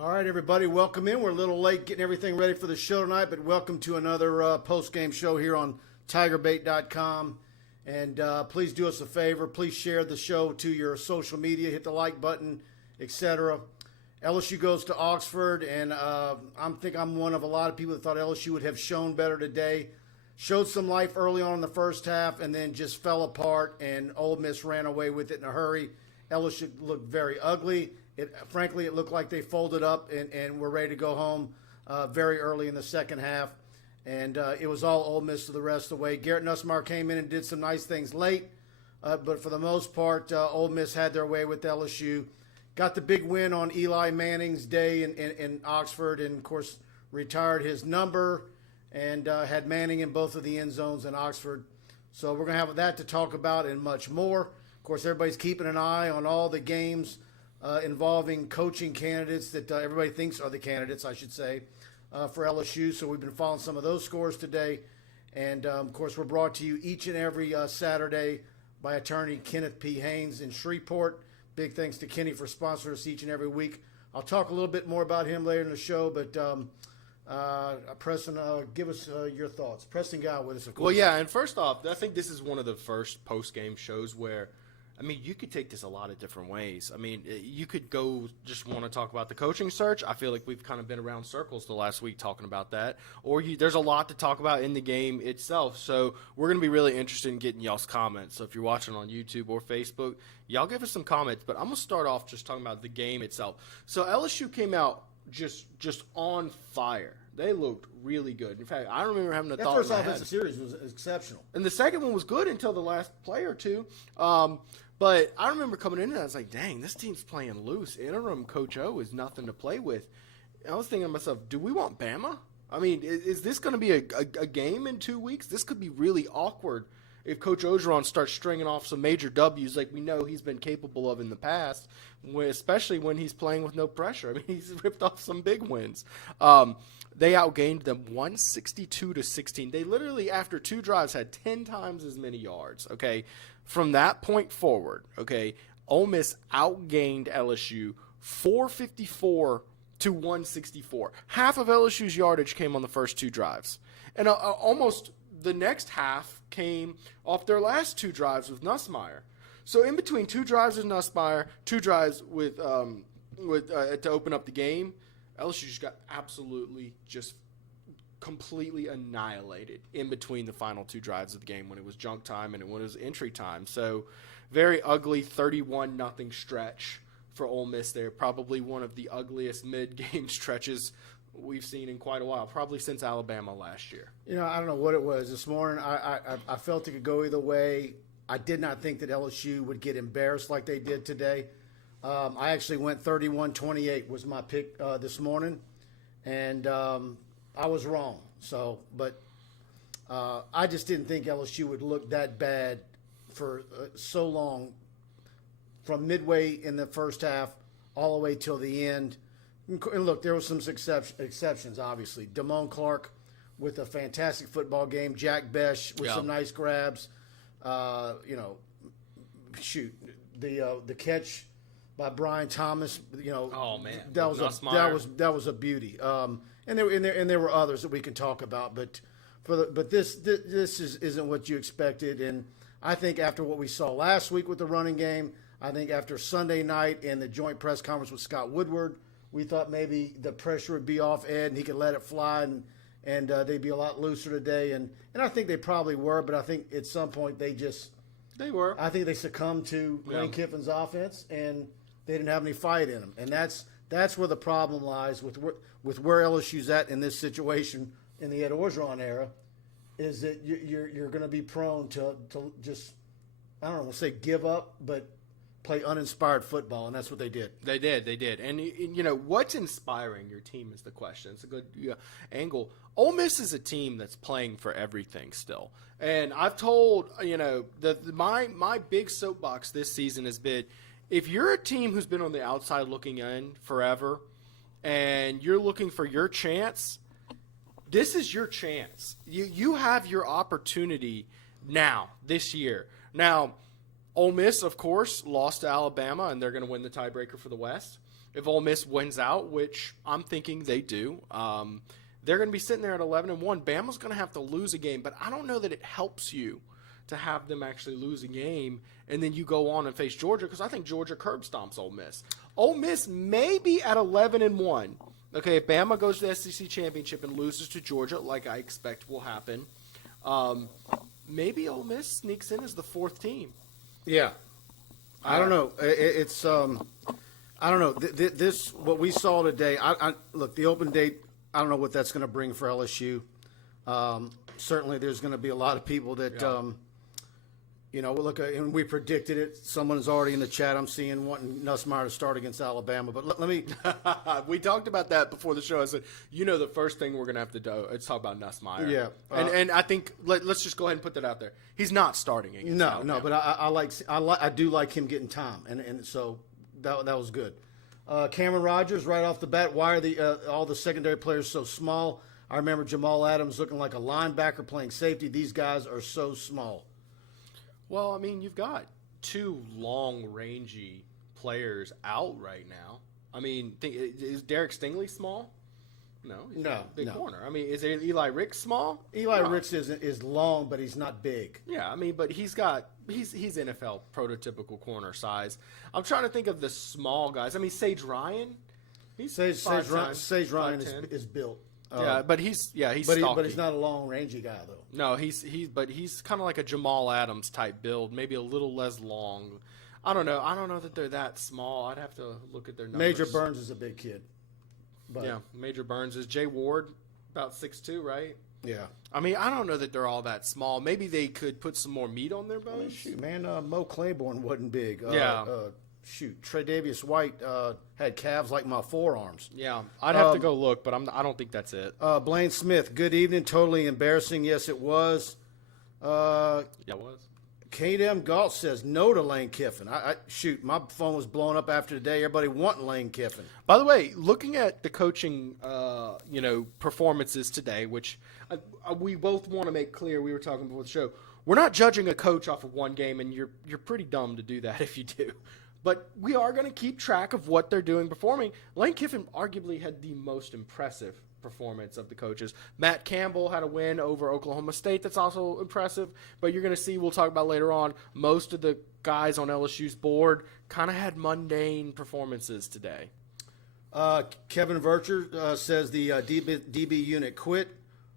All right, everybody, welcome in. We're a little late getting everything ready for the show tonight, but welcome to another post-game show here on TigerBait.com. And please do us a favor. Please share the show to your social media. Hit the like button, etc. LSU goes to Oxford, and I think I'm one of a lot of people that thought LSU would have shown better today. Showed some life early on in the first half and then just fell apart, and Ole Miss ran away with it in a hurry. LSU looked very ugly. Frankly, it looked like they folded up and were ready to go home very early in the second half. And it was all Ole Miss for the rest of the way. Garrett Nussmeier came in and did some nice things late. But for the most part, Ole Miss had their way with LSU. Got the big win on Eli Manning's day in Oxford and, of course, retired his number and had Manning in both of the end zones in Oxford. So we're going to have that to talk about and much more. Of course, everybody's keeping an eye on all the games involving coaching candidates that everybody thinks are the candidates, I should say, for LSU. So we've been following some of those scores today. And, of course, we're brought to you each and every Saturday by attorney Kenneth P. Haynes in Shreveport. Big thanks to Kenny for sponsoring us each and every week. I'll talk a little bit more about him later in the show, but Preston, give us your thoughts. Preston got with us, of course. Well, yeah, and first off, I think this is one of the first post-game shows where you could take this a lot of different ways. You could go just want to talk about the coaching search. I feel like we've kind of been around circles the last week talking about that. Or there's a lot to talk about in the game itself. So we're going to be really interested in getting y'all's comments. So if you're watching on YouTube or Facebook, y'all give us some comments. But I'm going to start off just talking about the game itself. So LSU came out just on fire. They looked really good. In fact, I remember having a thought in my head. That first offensive series was exceptional. And the second one was good until the last play or two. But I remember coming in and I was like, dang, this team's playing loose. Interim Coach O is nothing to play with. And I was thinking to myself, do we want Bama? Is this going to be a game in 2 weeks? This could be really awkward if Coach Orgeron starts stringing off some major W's like we know he's been capable of in the past, especially when he's playing with no pressure. He's ripped off some big wins. They outgained them 162-16. They literally, after two drives, had 10 times as many yards, okay? From that point forward, okay, Ole Miss outgained LSU 454-164. Half of LSU's yardage came on the first two drives. And almost the next half came off their last two drives with Nussmeier. So in between two drives with Nussmeier, two drives with to open up the game, LSU just got absolutely just completely annihilated in between the final two drives of the game when it was junk time and when it was entry time. So very ugly 31-0 stretch for Ole Miss there. Probably one of the ugliest mid-game stretches we've seen in quite a while, probably since Alabama last year. I don't know what it was. This morning I felt it could go either way. I did not think that LSU would get embarrassed like they did today. I actually went 31-28 was my pick this morning, and I was wrong. But I just didn't think LSU would look that bad for so long, from midway in the first half all the way till the end. And look, there were some exceptions, obviously. Damone Clark with a fantastic football game. Jack Besh with some nice grabs. The catch by Brian Thomas, oh man, that was a beauty. And there were others that we can talk about, but this isn't what you expected. And I think after what we saw last week with the running game, I think after Sunday night and the joint press conference with Scott Woodward, we thought maybe the pressure would be off Ed and he could let it fly and they'd be a lot looser today. And I think they probably were, but I think at some point they were. I think they succumbed to Lane Kiffin's offense and they didn't have any fight in them. And that's where the problem lies with where LSU's at in this situation in the Ed Orgeron era, is that you're going to be prone to just, I don't want to say give up, but play uninspired football, and that's what they did. They did. And, what's inspiring your team is the question. It's a good angle. Ole Miss is a team that's playing for everything still. And I've told, my big soapbox this season has been, if you're a team who's been on the outside looking in forever and you're looking for your chance, this is your chance. You have your opportunity now, this year. Now, Ole Miss, of course, lost to Alabama, and they're going to win the tiebreaker for the West. If Ole Miss wins out, which I'm thinking they do, they're going to be sitting there at 11-1. Bama's going to have to lose a game, but I don't know that it helps you to have them actually lose a game, and then you go on and face Georgia, because I think Georgia curb stomps Ole Miss. Ole Miss may be at 11-1. Okay, if Bama goes to the SEC championship and loses to Georgia, like I expect will happen, maybe Ole Miss sneaks in as the 4th team. Yeah, I don't know. It's I don't know. This what we saw today. Look, the open date. I don't know what that's going to bring for LSU. Certainly, there's going to be a lot of people that, look. And we predicted it. Someone is already in the chat. I'm seeing wanting Nussmeier to start against Alabama. But let me. We talked about that before the show. I said, the first thing we're going to have to do is talk about Nussmeier. Yeah, and I think let's just go ahead and put that out there. He's not starting against Alabama. No. But I do like him getting time, and so that was good. Cameron Rogers, right off the bat, why are all the secondary players so small? I remember Jamal Adams looking like a linebacker playing safety. These guys are so small. Well, I mean, you've got 2 long, rangy players out right now. I mean, is Derek Stingley small? No, he's not a big corner. I mean, is Eli Ricks small? Eli Ricks is long, but he's not big. Yeah, I mean, but he's NFL prototypical corner size. I'm trying to think of the small guys. I mean, Sage Ryan. Sage Ryan is built. But he's stocky. But he's not a long rangy guy though. No, he's kind of like a Jamal Adams type build, maybe a little less long. I don't know that they're that small. I'd have to look at their numbers. Major Burns is a big kid. But, yeah, Major Burns is Jay Ward, about 6'2", right? Yeah. I mean, I don't know that they're all that small. Maybe they could put some more meat on their bones. Shoot, man, Mo Claiborne wasn't big. Yeah. Tre'Davious White had calves like my forearms. Yeah, I'd have to go look, but I don't think that's it. Blaine Smith, good evening. Totally embarrassing. Yes, it was. Yeah, it was. KDM Galt says no to Lane Kiffin. My phone was blowing up after today. Everybody wanting Lane Kiffin. By the way, looking at the coaching, performances today, which we both want to make clear. We were talking before the show. We're not judging a coach off of one game, and you're pretty dumb to do that if you do. But we are going to keep track of what they're doing performing. Lane Kiffin arguably had the most impressive performance of the coaches. Matt Campbell had a win over Oklahoma State that's also impressive. But you're going to see, we'll talk about later on, most of the guys on LSU's board kind of had mundane performances today. Kevin Vircher says the DB unit quit.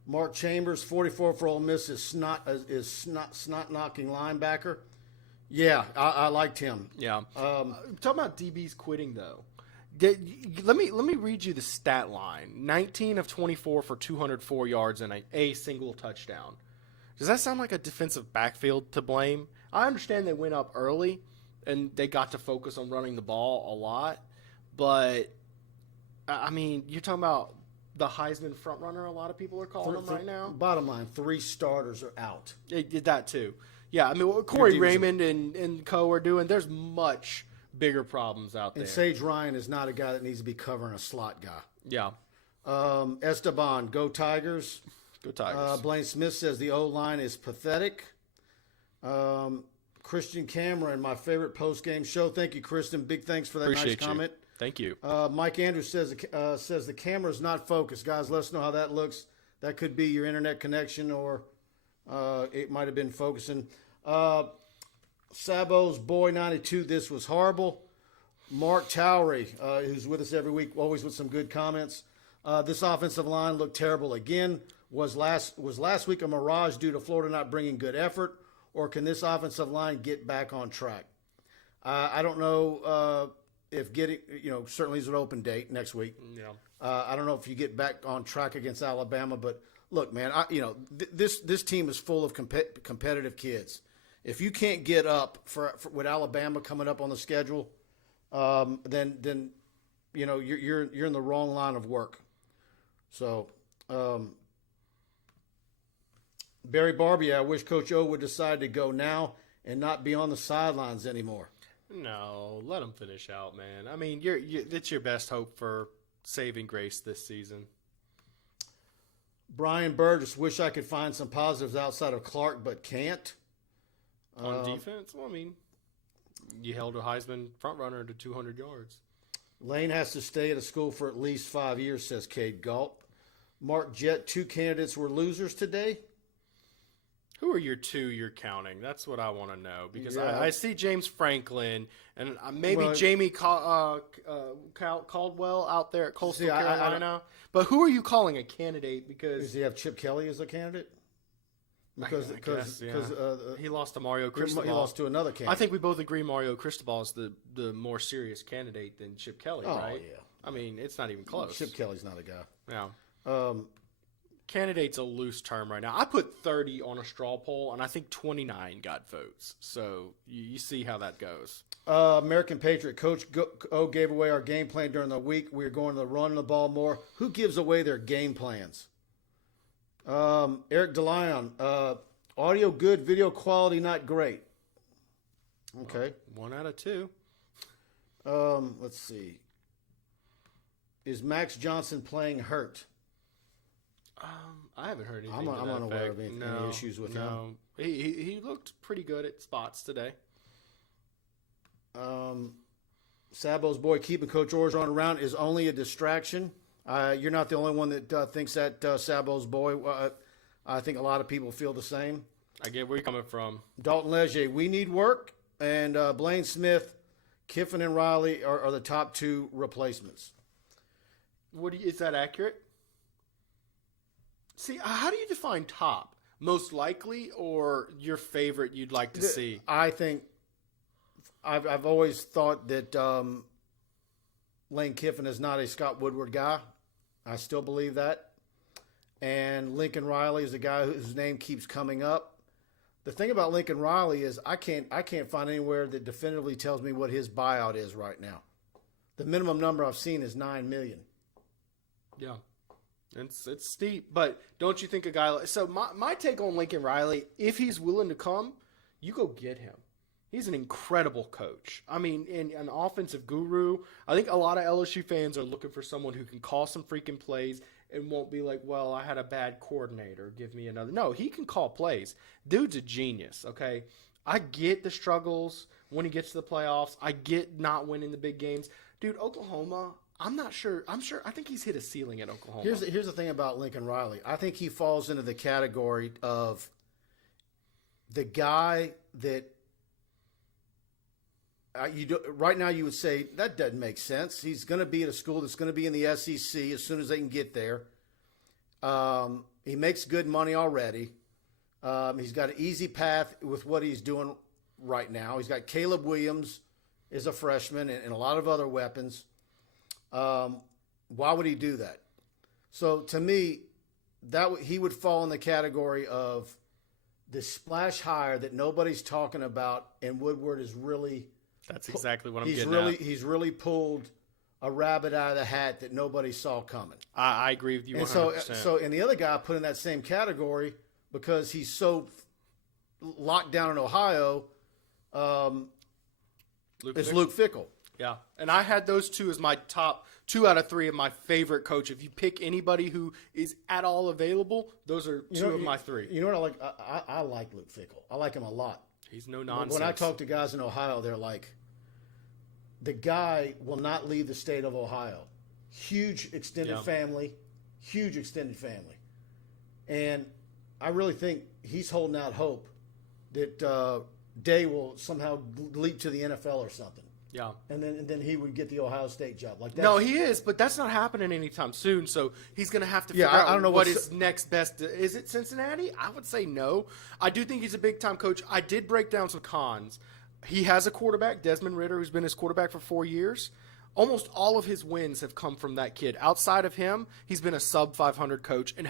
Mark Chambers, 44 for Ole Miss, is snot-knocking linebacker. Yeah, I liked him. Yeah. Talking about DBs quitting, though. Let me read you the stat line. 19 of 24 for 204 yards and a single touchdown. Does that sound like a defensive backfield to blame? I understand they went up early and they got to focus on running the ball a lot. But, I mean, you're talking about the Heisman frontrunner, a lot of people are calling him right now. Bottom line, 3 starters are out. It did that, too. Yeah, I mean, what Corey Raymond and co are doing, there's much bigger problems out there. And Sage Ryan is not a guy that needs to be covering a slot guy. Yeah. Esteban, go Tigers. Go Tigers. Blaine Smith says the O-line is pathetic. Kristian Cameron, my favorite post-game show. Thank you, Kristian. Big thanks for that Appreciate nice comment. Thank you. Mike Andrews says the camera's not focused. Guys, let us know how that looks. That could be your internet connection or it might have been focusing. Sabo's Boy 92, this was horrible. Mark Towery, who's with us every week, always with some good comments. This offensive line looked terrible again. Was last week a mirage due to Florida not bringing good effort, or can this offensive line get back on track? I don't know if getting, certainly is an open date next week. Yeah. I don't know if you get back on track against Alabama, but look, man, this team is full of competitive kids. If you can't get up for with Alabama coming up on the schedule, then you're in the wrong line of work. So, Barry Barbie, I wish Coach O would decide to go now and not be on the sidelines anymore. No, let him finish out, man. I mean, it's your best hope for saving grace this season. Brian Burgess, wish I could find some positives outside of Clark, but can't. On defense? Well, I mean, You held a Heisman front runner to 200 yards. Lane has to stay at a school for at least 5 years, says Cade Galt. Mark Jett, 2 candidates were losers today. Who are your 2 you're counting? That's what I want to know. Because Yeah. I see James Franklin and maybe Jamie Caldwell out there at Coastal Carolina. But who are you calling a candidate? Because Does he have Chip Kelly as a candidate? Because he lost to Mario Cristobal. He lost to another candidate. I think we both agree Mario Cristobal is the more serious candidate than Chip Kelly, right? Yeah. I mean, it's not even close. Chip Kelly's not a guy. Yeah. Candidate's a loose term right now. I put 30 on a straw poll, and I think 29 got votes. So you see how that goes. American Patriot Coach O gave away our game plan during the week. We're going to run the ball more. Who gives away their game plans? Eric DeLeon, audio good, video quality not great. Okay. 1 out of 2. Let's see. Is Max Johnson playing hurt? I haven't heard anything. I'm unaware of any issues with him. He looked pretty good at spots today. Sabo's boy keeping Coach Orgeron around is only a distraction. You're not the only one that thinks that Sabo's boy. I think a lot of people feel the same. I get where you're coming from. Dalton Leger, we need work. And Blaine Smith, Kiffin, and Riley are the top 2 replacements. Is that accurate? See, how do you define top? Most likely or your favorite you'd like to see? I think I've always thought that Lane Kiffin is not a Scott Woodward guy. I still believe that. And Lincoln Riley is a guy whose name keeps coming up. The thing about Lincoln Riley is I can't find anywhere that definitively tells me what his buyout is right now. The minimum number I've seen is $9 million. Yeah. It's steep, but don't you think a guy like... So my take on Lincoln Riley, if he's willing to come, you go get him. He's an incredible coach. I mean, an offensive guru. I think a lot of LSU fans are looking for someone who can call some freaking plays and won't be like, well, I had a bad coordinator. Give me another. No, he can call plays. Dude's a genius, okay? I get the struggles when he gets to the playoffs. I get not winning the big games. Dude, Oklahoma... I'm not sure. I think he's hit a ceiling at Oklahoma. Here's the thing about Lincoln Riley. I think he falls into the category of the guy that right now you would say that doesn't make sense. He's going to be at a school that's going to be in the SEC as soon as they can get there. He makes good money already. He's got an easy path with what he's doing right now. He's got Caleb Williams as a freshman and a lot of other weapons. Why would he do that? So to me, he would fall in the category of the splash hire that nobody's talking about, and Woodward is really. That's exactly what I'm getting at. He's really pulled a rabbit out of the hat that nobody saw coming. I agree with you 100%. And the other guy put in that same category because he's so locked down in Ohio. Is Luke Fickell. Yeah, and I had those 2 as my top 2 out of 3 of my favorite coach. If you pick anybody who is at all available, those are 2 of my 3. You know what I like? I like Luke Fickell. I like him a lot. He's no nonsense. When I talk to guys in Ohio, they're like, the guy will not leave the state of Ohio. Huge extended family. And I really think he's holding out hope that Day will somehow leap to the NFL or something. Yeah. And then he would get the Ohio State job. Like that. No, he is, but that's not happening anytime soon. So he's going to have to figure out I don't know what his next best is. It Cincinnati? I would say no. I do think he's a big-time coach. I did break down some cons. He has a quarterback, Desmond Ritter, who's been his quarterback for 4 years. Almost all of his wins have come from that kid. Outside of him, he's been a sub-500 coach and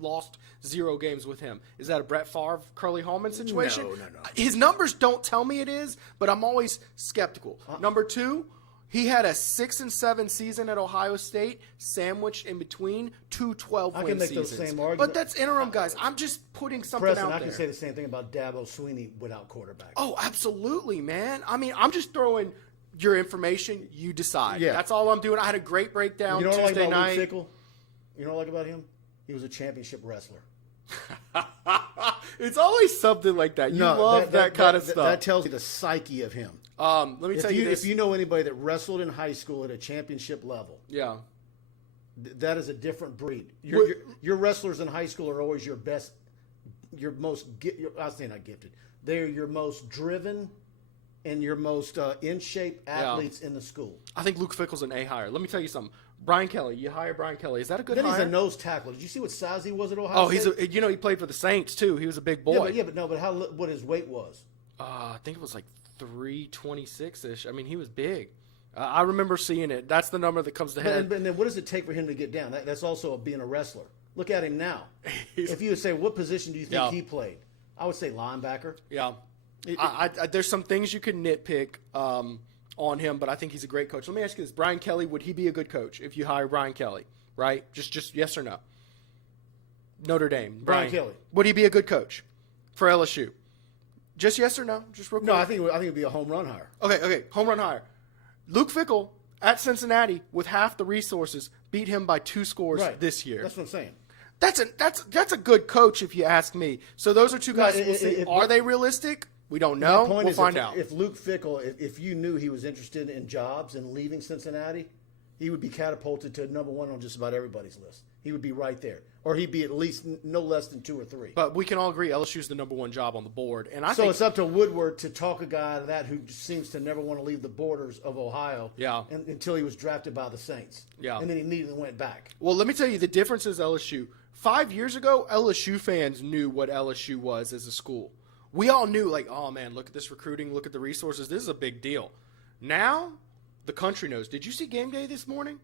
lost 0 games with him. Is that a Brett Favre, Curly Hallman situation? No. His numbers don't tell me it is, but I'm always skeptical. Number 2, he had a 6-7 season at Ohio State, sandwiched in between 2 12-win seasons. I can make those same arguments. But that's interim, guys. I'm just putting something out there. I can say the same thing about Dabo Swinney without quarterback. Oh, absolutely, man. I mean, I'm just throwing your information. You decide. Yeah. That's all I'm doing. I had a great breakdown Tuesday night. Luke Fickell? You know what I like about him? He was a championship wrestler. It's always something like that. You love that kind of stuff. That tells you the psyche of him. Let me tell you this. If you know anybody that wrestled in high school at a championship level, yeah, that is a different breed. Your wrestlers in high school are always your best, I'll say not gifted. They're your most driven and your most in shape athletes in the school. I think Luke Fickle's an A hire. Let me tell you something. Brian Kelly, you hire Brian Kelly. Is that a good hire? Then he's a nose tackler. Did you see what size he was at Ohio State? He played for the Saints too. He was a big boy. But what his weight was? I think it was like 326-ish. I mean, he was big. I remember seeing it. That's the number that comes to head. But then what does it take for him to get down? That's also being a wrestler. Look at him now. If you would say, what position do you think he played? I would say linebacker. Yeah. There's some things you can nitpick on him, but I think he's a great coach. Let me ask you this. Brian Kelly, would he be a good coach if you hire Brian Kelly, right? Just yes or no? Notre Dame. Brian Kelly. Would he be a good coach for LSU? Just yes or no? Just real quick. No, I think it would be a home run hire. Okay. Home run hire. Luke Fickle at Cincinnati with half the resources beat him by 2 scores this year. That's what I'm saying. That's a good coach if you ask me. So those are two guys. We'll see. Are they realistic? We don't know. We'll find out. If Luke Fickle, if you knew he was interested in jobs and leaving Cincinnati, he would be catapulted to number 1 on just about everybody's list. He would be right there. Or he'd be at least no less than 2 or 3. But we can all agree LSU's the number 1 job on the board. And I think it's up to Woodward to talk a guy out of that who seems to never want to leave the borders of Ohio until he was drafted by the Saints. Yeah. And then he immediately went back. Well, let me tell you, the difference is LSU. 5 years ago, LSU fans knew what LSU was as a school. We all knew, like, oh, man, look at this recruiting, look at the resources. This is a big deal. Now, the country knows. Did you see game day this morning?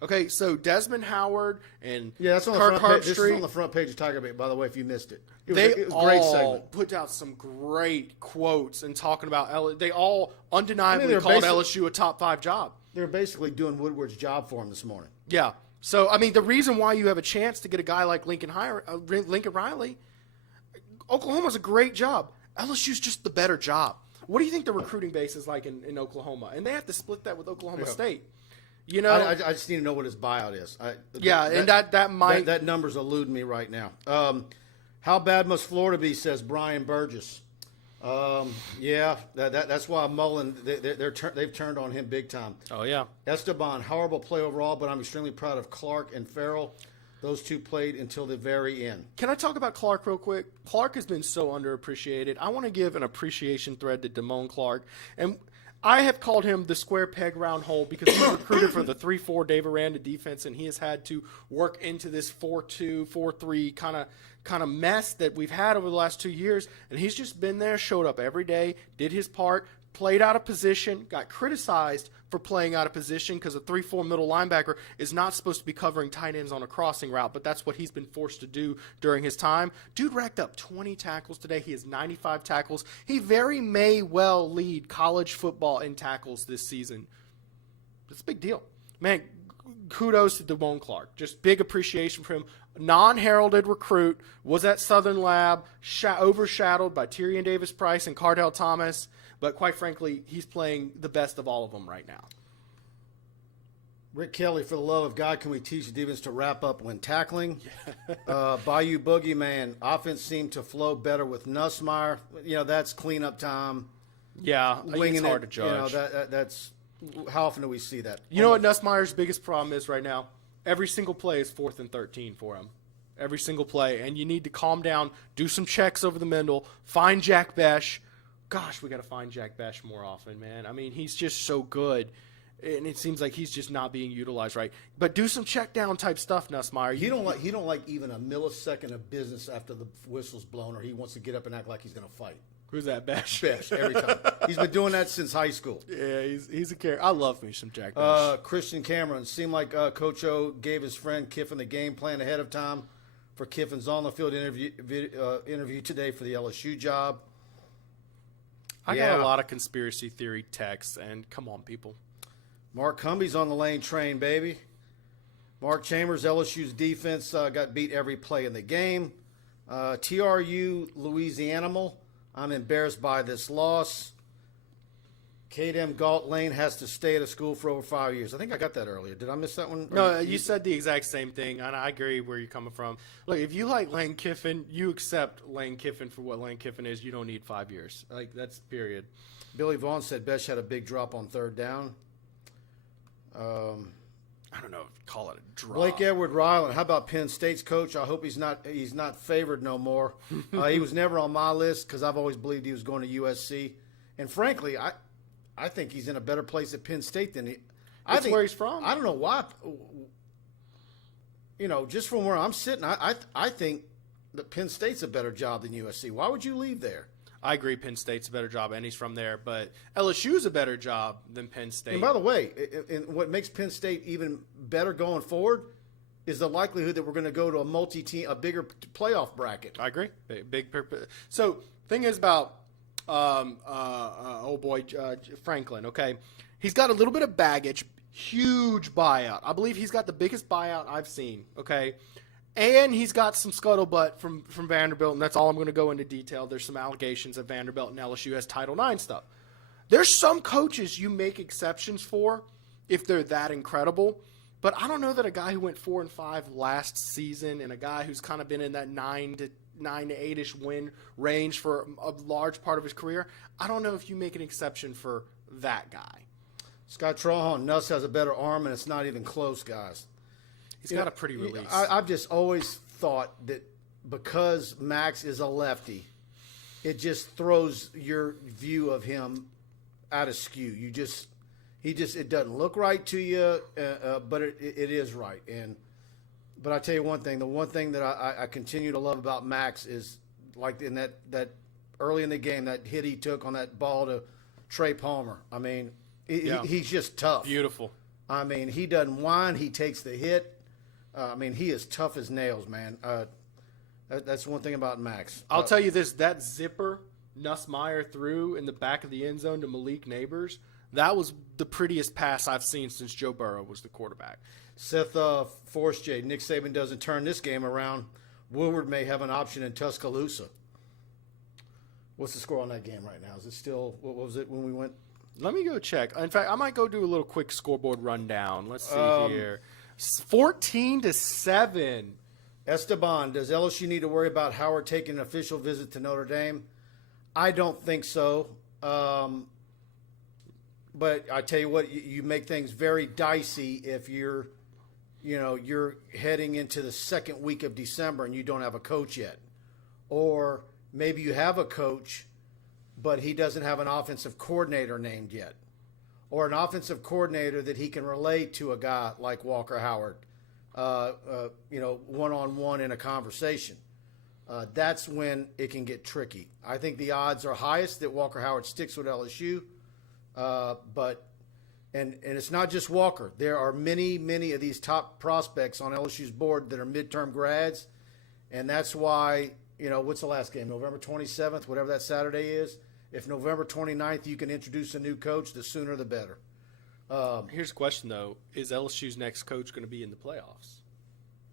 Okay, so Desmond Howard and that's on the front page. This is on the front page of TigerBait, by the way, if you missed it. It was a great segment. Put out some great quotes and talking about they all undeniably called LSU a top 5 job. They're basically doing Woodward's job for him this morning. Yeah. So, I mean, the reason why you have a chance to get a guy like Lincoln Riley, Oklahoma's a great job. LSU's just the better job. What do you think the recruiting base is like in Oklahoma? And they have to split that with Oklahoma State. You know, I just need to know what his buyout is. That number's eluding me right now. How bad must Florida be? Says Brian Burgess. That's why Mullen they've turned on him big time. Oh yeah, Esteban, horrible play overall, but I'm extremely proud of Clark and Farrell. Those two played until the very end. Can I talk about Clark real quick? Clark has been so underappreciated. I want to give an appreciation thread to Damone Clark. And I have called him the square peg round hole because he's recruited for the 3-4 Dave Aranda defense, and he has had to work into this 4-2, 4-3 kind of mess that we've had over the last 2 years. And he's just been there, showed up every day, did his part, played out of position, got criticized for playing out of position because a 3-4 middle linebacker is not supposed to be covering tight ends on a crossing route, but that's what he's been forced to do during his time. Dude racked up 20 tackles today. He has 95 tackles. He very may well lead college football in tackles this season. It's a big deal. Man, kudos to Damone Clark. Just big appreciation for him. Non-heralded recruit, was at Southern Lab, overshadowed by Tyrion Davis-Price and Cardell Thomas. But quite frankly, he's playing the best of all of them right now. Rick Kelly, for the love of God, can we teach the defense to wrap up when tackling? Bayou Boogeyman, offense seemed to flow better with Nussmeier. You know, that's cleanup time. Yeah, it's hard to judge. You know, that's how often do we see that? You know what Nussmeier's biggest problem is right now? Every single play is 4th and 13 for him. Every single play. And you need to calm down, do some checks over the middle, find Jack Besh. Gosh, we got to find Jack Besh more often, man. I mean, he's just so good, and it seems like he's just not being utilized right. But do some check down type stuff, Nussmeier. He don't like even a millisecond of business after the whistle's blown, or he wants to get up and act like he's going to fight. Who's that, Besh? Besh, every time. He's been doing that since high school. Yeah, he's a character. I love me some Jack Besh. Kristian Cameron, seemed like Coach O gave his friend Kiffin the game plan ahead of time for Kiffin's on-the-field interview today for the LSU job. I got a lot of conspiracy theory texts, and come on, people. Mark Humby's on the lane train, baby. Mark Chambers, LSU's defense got beat every play in the game. TRU, Louisianimal, I'm embarrassed by this loss. Kate M. Galt Lane has to stay at a school for over 5 years. I think I got that earlier. Did I miss that one? No, you said the exact same thing, and I agree where you're coming from. Look, if you like Lane Kiffin, you accept Lane Kiffin for what Lane Kiffin is. You don't need 5 years. Like, that's period. Billy Vaughn said Besh had a big drop on third down. I don't know if you call it a drop. Blake Edward Ryland, how about Penn State's coach? I hope he's not favored no more. He was never on my list because I've always believed he was going to USC. And frankly, I think he's in a better place at Penn State than he. That's where he's from. I don't know why. Just from where I'm sitting, I think that Penn State's a better job than USC. Why would you leave there? I agree Penn State's a better job, and he's from there. But LSU's a better job than Penn State. And by the way, and what makes Penn State even better going forward is the likelihood that we're going to go to a bigger playoff bracket. I agree. So, thing is about Franklin, okay? He's got a little bit of baggage, huge buyout. I believe he's got the biggest buyout I've seen, okay? And he's got some scuttlebutt from Vanderbilt, and that's all I'm going to go into detail. There's some allegations that Vanderbilt and LSU has Title IX stuff. There's some coaches you make exceptions for if they're that incredible, but I don't know that a guy who went 4-5 last season and a guy who's kind of been in that 9 to 8-ish win range for a large part of his career, I don't know if you make an exception for that guy. Scott Trahan, Nuss has a better arm, and it's not even close, guys. He's got a pretty release. I've just always thought that because Max is a lefty, it just throws your view of him out of skew. It doesn't look right to you, but it is right. But I tell you one thing, the one thing that I continue to love about Max is like in that early in the game, that hit he took on that ball to Trey Palmer. I mean, he's just tough. Beautiful. I mean, he doesn't whine. He takes the hit. He is tough as nails, man. That's one thing about Max. I'll tell you this, that zipper Nussmeier threw in the back of the end zone to Malik Neighbors, that was the prettiest pass I've seen since Joe Burrow was the quarterback. Seth Forrest J. Nick Saban doesn't turn this game around. Woodward may have an option in Tuscaloosa. What's the score on that game right now? Is it still, what was it when we went? Let me go check. In fact, I might go do a little quick scoreboard rundown. Let's see here. 14-7. Esteban, does LSU need to worry about Howard taking an official visit to Notre Dame? I don't think so. But I tell you what, you make things very dicey if you're heading into the second week of December and you don't have a coach yet. Or maybe you have a coach, but he doesn't have an offensive coordinator named yet. Or an offensive coordinator that he can relate to a guy like Walker Howard, one-on-one in a conversation. That's when it can get tricky. I think the odds are highest that Walker Howard sticks with LSU. But it's not just Walker. There are many, many of these top prospects on LSU's board that are midterm grads. And that's why, what's the last game? November 27th, whatever that Saturday is. If November 29th you can introduce a new coach, the sooner the better. Here's a question, though. Is LSU's next coach going to be in the playoffs?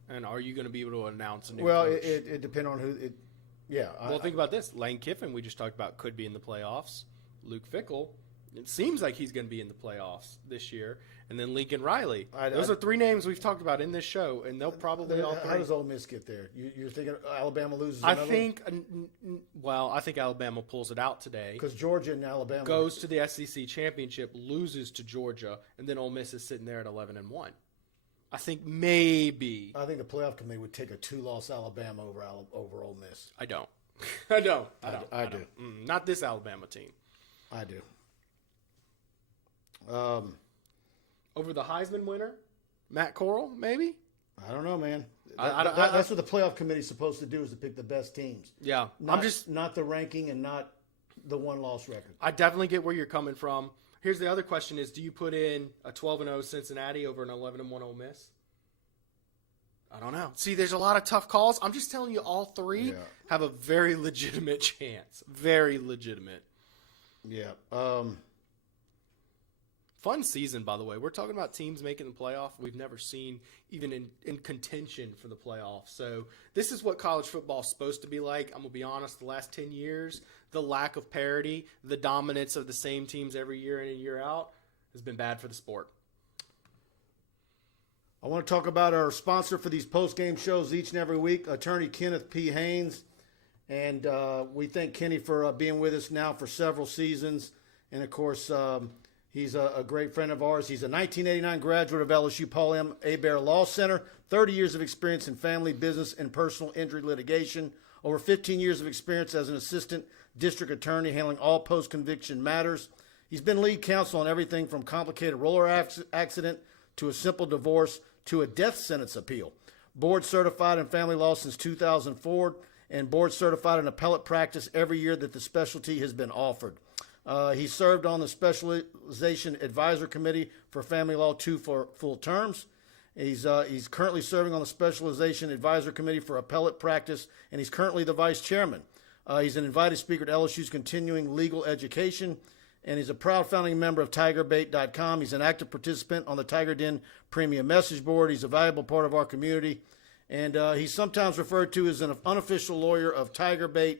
And are you going to be able to announce a new coach? Well, it depends on who – yeah. Think about this. Lane Kiffin, we just talked about, could be in the playoffs. Luke Fickell, it seems like he's going to be in the playoffs this year. And then Lincoln Riley. Those are three names we've talked about in this show, and they'll probably all three. How does Ole Miss get there? You're thinking Alabama loses I another think Alabama pulls it out today. Because Georgia and Alabama goes to the SEC championship, loses to Georgia, and then Ole Miss is sitting there at 11-1. I think maybe. I think the playoff committee would take a 2-loss Alabama over Ole Miss. I don't. I do. Not this Alabama team. I do. Over the Heisman winner, Matt Corral, maybe? I don't know, man. That's what the playoff committee is supposed to do, is to pick the best teams. Yeah. Not the ranking and not the one-loss record. I definitely get where you're coming from. Here's the other question is, do you put in a 12-0 Cincinnati over an 11-1 Ole Miss? I don't know. See, there's a lot of tough calls. I'm just telling you all three have a very legitimate chance. Very legitimate. Yeah. Fun season, by the way. We're talking about teams making the playoff we've never seen even in contention for the playoffs. So this is what college football is supposed to be like. I'm going to be honest, the last 10 years, the lack of parity, the dominance of the same teams every year in and year out has been bad for the sport. I want to talk about our sponsor for these post-game shows each and every week, attorney Kenneth P. Haynes. And we thank Kenny for being with us now for several seasons. And, of course, he's a great friend of ours. He's a 1989 graduate of LSU Paul M. Hebert Law Center, 30 years of experience in family, business, and personal injury litigation, over 15 years of experience as an assistant district attorney handling all post-conviction matters. He's been lead counsel on everything from complicated roller accident to a simple divorce to a death sentence appeal. Board certified in family law since 2004 and board certified in appellate practice every year that the specialty has been offered. He served on the Specialization Advisor Committee for Family Law 2 for full terms. He's currently serving on the Specialization Advisor Committee for Appellate Practice, and he's currently the vice chairman. He's an invited speaker at LSU's continuing legal education, and he's a proud founding member of TigerBait.com. He's an active participant on the Tiger Den Premium Message Board. He's a valuable part of our community, and he's sometimes referred to as an unofficial lawyer of TigerBait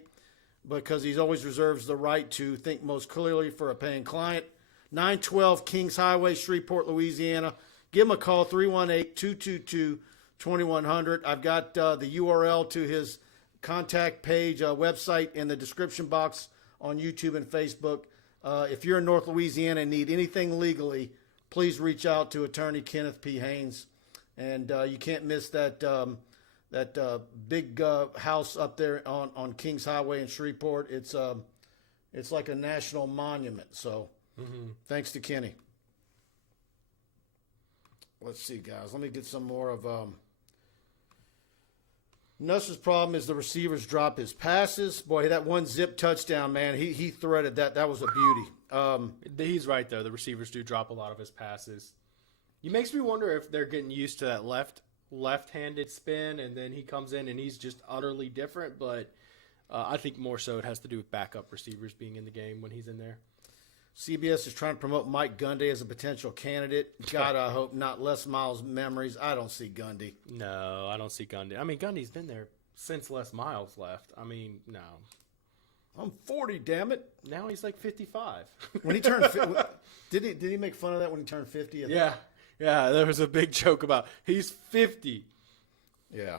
because he always reserves the right to think most clearly for a paying client. 912 Kings Highway, Shreveport, Louisiana. Give him a call, 318-222-2100. I've got the URL to his contact page, website in the description box on YouTube and Facebook. If you're in North Louisiana and need anything legally, please reach out to attorney Kenneth P. Haynes. And you can't miss that big house up there on Kings Highway in Shreveport. It's like a national monument. So thanks to Kenny. Let's see, guys. Let me get some more of Nuss's problem is the receivers drop his passes. Boy, that one zip touchdown, man, he threaded that. That was a beauty. He's right, though. The receivers do drop a lot of his passes. It makes me wonder if they're getting used to that left-handed spin, and then he comes in and he's just utterly different. But I think more so it has to do with backup receivers being in the game when he's in there. CBS is trying to promote Mike Gundy as a potential candidate. God, I hope not. Les Miles memories. I don't see Gundy. No, I don't see Gundy. I mean, Gundy's been there since Les Miles left. I mean, no. I'm 40, damn it. Now he's like 55. When he turned did he make fun of that when he turned 50? Yeah. Yeah, there was a big joke about he's 50. Yeah.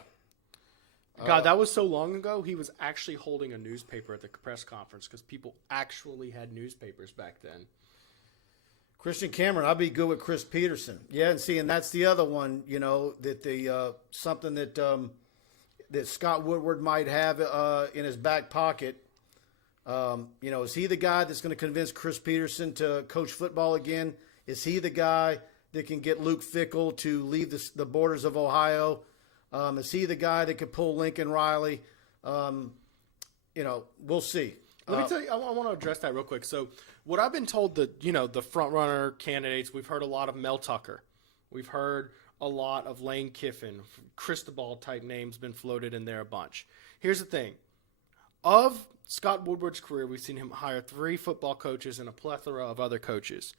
God, that was so long ago. He was actually holding a newspaper at the press conference because people actually had newspapers back then. Kristian Cameron, I'll be good with Chris Peterson. Yeah, and that's the other one, that the something that that Scott Woodward might have in his back pocket. Is he the guy that's going to convince Chris Peterson to coach football again? Is he the guy that can get Luke Fickell to leave the borders of Ohio? Is he the guy that could pull Lincoln Riley? We'll see. Let me tell you, I want to address that real quick. So what I've been told, the front runner candidates, we've heard a lot of Mel Tucker. We've heard a lot of Lane Kiffin, Cristobal type names been floated in there a bunch. Here's the thing. Of Scott Woodward's career, we've seen him hire 3 football coaches and a plethora of other coaches.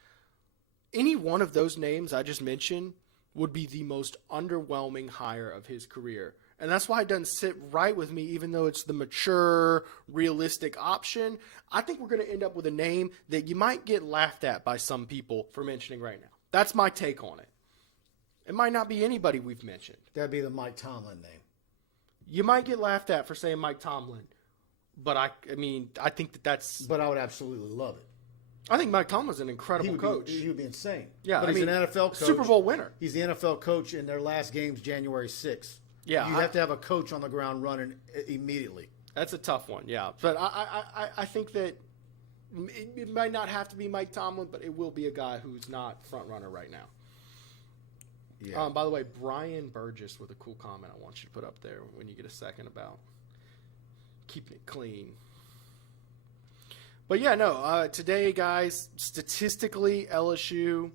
Any one of those names I just mentioned would be the most underwhelming hire of his career. And that's why it doesn't sit right with me, even though it's the mature, realistic option. I think we're going to end up with a name that you might get laughed at by some people for mentioning right now. That's my take on it. It might not be anybody we've mentioned. That'd be the Mike Tomlin name. You might get laughed at for saying Mike Tomlin. But I think that's... But I would absolutely love it. I think Mike Tomlin's an incredible coach. He would be insane. Yeah, but he's an NFL coach. Super Bowl winner. He's the NFL coach in their last game's January 6th. Yeah, you have to have a coach on the ground running immediately. That's a tough one, yeah. But I think that it might not have to be Mike Tomlin, but it will be a guy who's not front runner right now. Yeah. By the way, Brian Burgess with a cool comment I want you to put up there when you get a second about keeping it clean. But yeah, no. Today, guys, statistically, LSU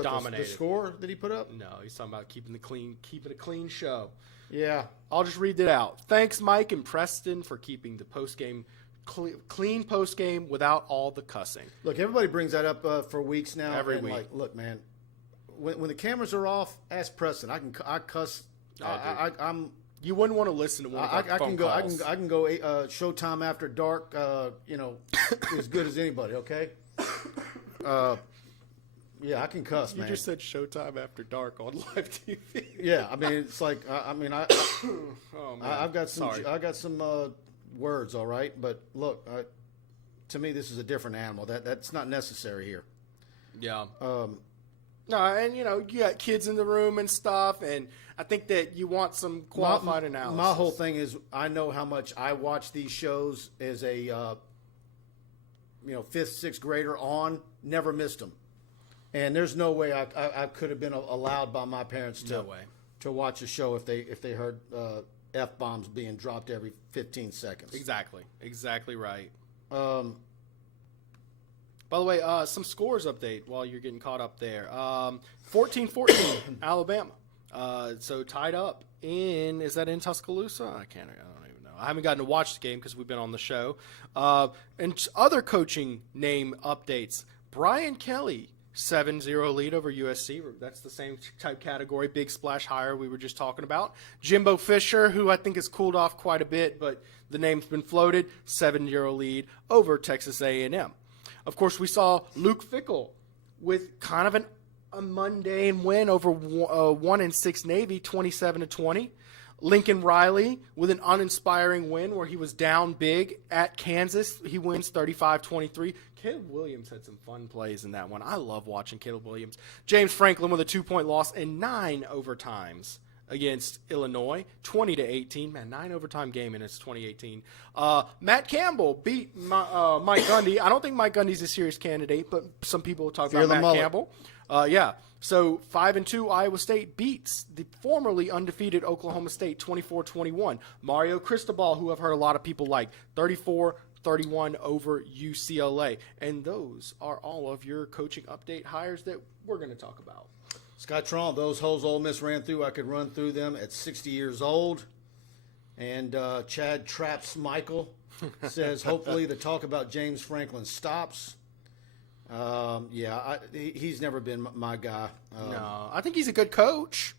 dominated. The score that he put up? No, he's talking about keeping a clean show. Yeah, I'll just read it out. Thanks, Mike and Preston, for keeping the postgame clean postgame without all the cussing. Look, everybody brings that up for weeks now. Every week. Like, look, man, when the cameras are off, ask Preston. I cuss. You wouldn't want to listen to one of our phone calls. I can go Showtime After Dark, as good as anybody, okay? Yeah, I can cuss, man. You just said Showtime After Dark on live TV. Yeah, I mean, it's like, oh, man. I've got some words, all right? But look, to me, this is a different animal. That's not necessary here. Yeah. No, and, you got kids in the room and stuff, and I think that you want some qualified analysis. My whole thing is I know how much I watch these shows as a, 5th, 6th grader on, never missed them. And there's no way I could have been allowed by my parents to watch a show if they heard F-bombs being dropped every 15 seconds. Exactly right. By the way, some scores update while you're getting caught up there. 14-14, Alabama. So tied up is that in Tuscaloosa? I don't even know. I haven't gotten to watch the game because we've been on the show. And other coaching name updates. Brian Kelly, 7-0 lead over USC. That's the same type category, big splash hire we were just talking about. Jimbo Fisher, who I think has cooled off quite a bit, but the name's been floated, 7-0 lead over Texas A&M. Of course, we saw Luke Fickell with kind of a mundane win over 1-6 Navy, 27-20. Lincoln Riley with an uninspiring win where he was down big at Kansas. He wins 35-23. Caleb Williams had some fun plays in that one. I love watching Caleb Williams. James Franklin with a 2-point loss in 9 overtimes against Illinois, 20-18. Man, 9 overtime game and it's 2018. Matt Campbell beat Mike Gundy. I don't think Mike Gundy's a serious candidate, but some people talk about Matt Campbell. Yeah. So 5-2 Iowa State beats the formerly undefeated Oklahoma State 24-21. Mario Cristobal, who I've heard a lot of people like, 34-31 over UCLA. And those are all of your coaching update hires that we're going to talk about. Skytron, those hoes Ole Miss ran through, I could run through them at 60 years old. And Chad Traps Michael says, hopefully the talk about James Franklin stops. He's never been my guy. No, I think he's a good coach,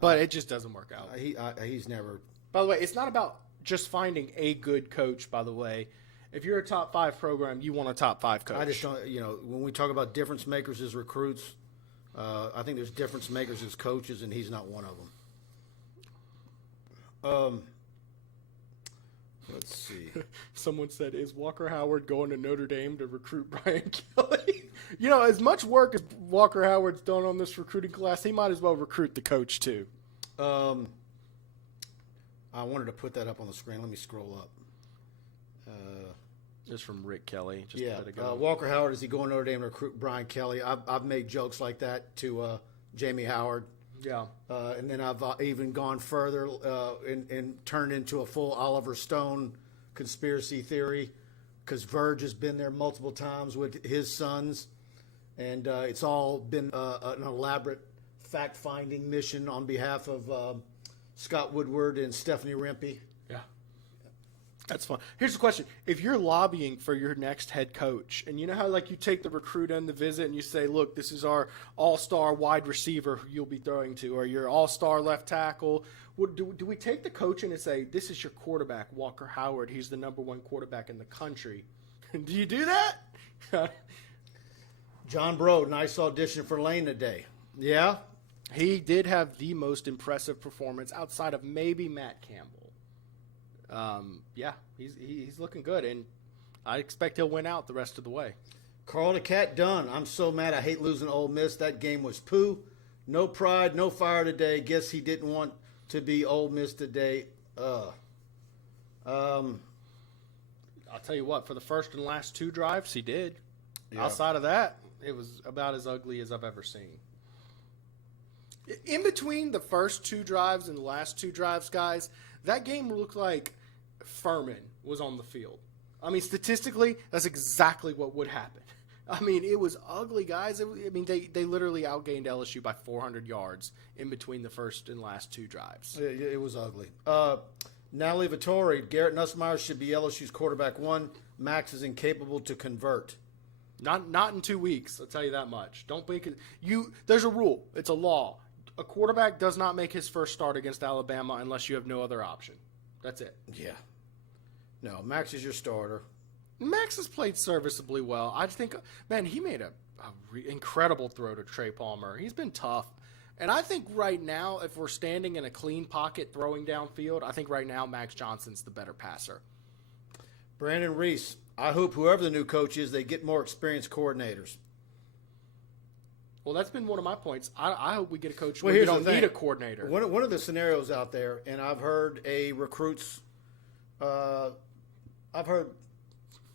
but it just doesn't work out. He's never. By the way, it's not about just finding a good coach. By the way, if you're a top 5 program, you want a top 5 coach. I just don't. When we talk about difference makers as recruits, I think there's difference makers as coaches, and he's not one of them. Let's see. Someone said, is Walker Howard going to Notre Dame to recruit Brian Kelly? As much work as Walker Howard's done on this recruiting class, he might as well recruit the coach too. I wanted to put that up on the screen. Let me scroll up. Just from Rick Kelly. Just a bit ago. Walker Howard, is he going to Notre Dame to recruit Brian Kelly? I've made jokes like that to Jamie Howard. Yeah. And then I've even gone further and turned into a full Oliver Stone conspiracy theory because Verge has been there multiple times with his sons. And it's all been an elaborate fact-finding mission on behalf of Scott Woodward and Stephanie Rempe. Yeah. That's fun. Here's the question. If you're lobbying for your next head coach, and you know how you take the recruit in the visit and you say, look, this is our all-star wide receiver who you'll be throwing to, or your all-star left tackle, do we take the coach in and say, this is your quarterback, Walker Howard. He's the number 1 quarterback in the country. Do you do that? John Breaux, nice audition for Lane today. Yeah? He did have the most impressive performance outside of maybe Matt Campbell. He's looking good, and I expect he'll win out the rest of the way. Carl the Cat Dunn, I'm so mad. I hate losing Ole Miss. That game was poo. No pride, no fire today. Guess he didn't want to be Ole Miss today. I'll tell you what, for the first and last 2 drives, he did. Yeah. Outside of that, it was about as ugly as I've ever seen. In between the first 2 drives and the last 2 drives, guys, that game looked like Furman was on the field. I mean, statistically, that's exactly what would happen. I mean, it was ugly, guys. They literally outgained LSU by 400 yards in between the first and last 2 drives. It was ugly. Natalie Vittori, Garrett Nussmeier should be LSU's quarterback 1. Max is incapable to convert. Not in 2 weeks, I'll tell you that much. Don't think there's a rule. It's a law. A quarterback does not make his first start against Alabama unless you have no other option. That's it. Yeah. No, Max is your starter. Max has played serviceably well. I think, man, he made a incredible throw to Trey Palmer. He's been tough. And I think right now, if we're standing in a clean pocket throwing downfield, I think right now Max Johnson's the better passer. Brandon Reese, I hope whoever the new coach is, they get more experienced coordinators. Well, that's been one of my points. I hope we get a coach Well, where we here's the don't thing. need a coordinator. One of the scenarios out there, and I've heard recruits, I've heard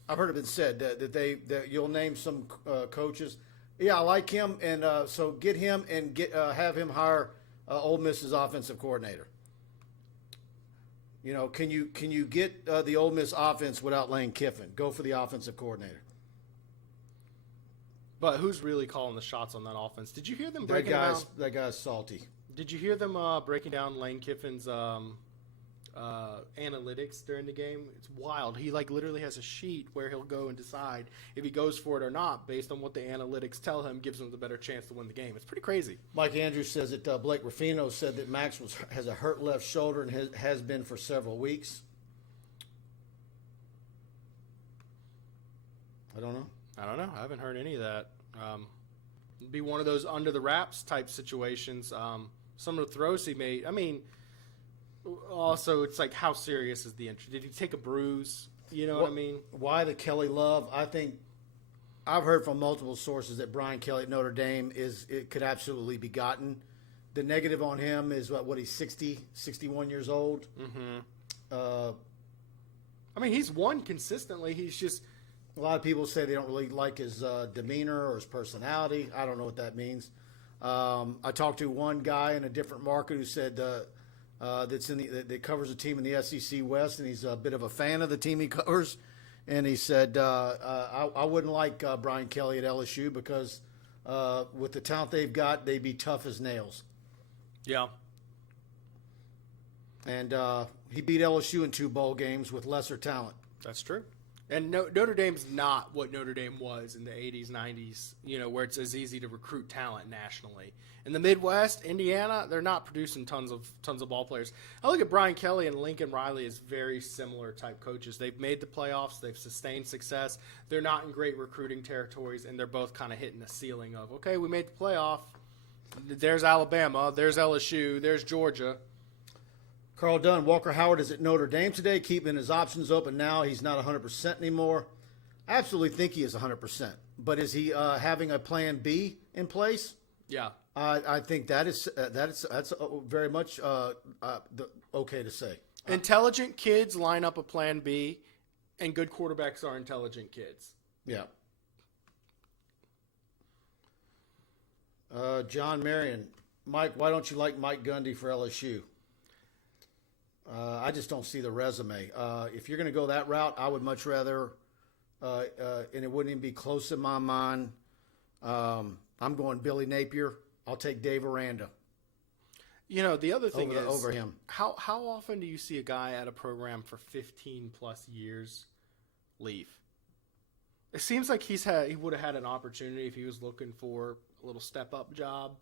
it been said that you'll name some coaches. Yeah, I like him, and so get him and have him hire Ole Miss's offensive coordinator. You know, can you get the Ole Miss offense without Lane Kiffin? Go for the offensive coordinator. But who's really calling the shots on that offense? Did you hear them breaking down? That guy's salty. Did you hear them breaking down Lane Kiffin's analytics during the game? It's wild. He literally has a sheet where he'll go and decide if he goes for it or not based on what the analytics tell him gives him the better chance to win the game. It's pretty crazy. Mike Andrews says that Blake Ruffino said that Max has a hurt left shoulder and has been for several weeks. I don't know. I haven't heard any of that. It'd be one of those under the wraps type situations. Some of the throws he made. I mean, also it's like how serious is the injury? Did he take a bruise? You know what I mean? Why the Kelly love? I think I've heard from multiple sources that Brian Kelly at Notre Dame it could absolutely be gotten. The negative on him is what he's 61 years old. Mm-hmm. I mean, he's won consistently. He's just. A lot of people say they don't really like his demeanor or his personality. I don't know what that means. I talked to one guy in a different market who said that covers a team in the SEC West, and he's a bit of a fan of the team he covers. And he said, I wouldn't like Brian Kelly at LSU because with the talent they've got, they'd be tough as nails. Yeah. And he beat LSU in 2 bowl games with lesser talent. That's true. And Notre Dame's not what Notre Dame was in the 80s, 90s, where it's as easy to recruit talent nationally. In the Midwest, Indiana, they're not producing tons of ball players. I look at Brian Kelly and Lincoln Riley as very similar type coaches. They've made the playoffs. They've sustained success. They're not in great recruiting territories, and they're both kind of hitting the ceiling of, okay, we made the playoff. There's Alabama. There's LSU. There's Georgia. Carl Dunn, Walker Howard is at Notre Dame today, keeping his options open now. He's not 100% anymore. I absolutely think he is 100%. But is he having a plan B in place? Yeah. I think that's very much okay to say. Intelligent kids line up a plan B, and good quarterbacks are intelligent kids. Yeah. John Marion, Mike, why don't you like Mike Gundy for LSU? I just don't see the resume. If you're going to go that route, I would much rather, and it wouldn't even be close in my mind. I'm going Billy Napier. I'll take Dave Aranda. The other thing is over him. How often do you see a guy at a program for 15 plus years leave? It seems like he would have had an opportunity if he was looking for a little step up job.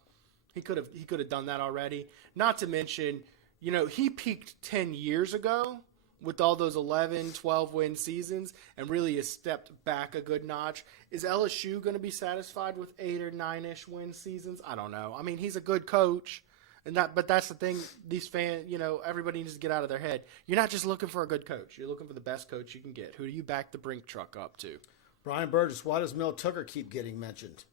He could have done that already. Not to mention, he peaked 10 years ago with all those 11, 12-win seasons and really has stepped back a good notch. Is LSU going to be satisfied with 8 or 9-ish win seasons? I don't know. I mean, he's a good coach, but that's the thing. These fans, everybody needs to get out of their head. You're not just looking for a good coach. You're looking for the best coach you can get. Who do you back the Brink truck up to? Brian Burgess, why does Mel Tucker keep getting mentioned?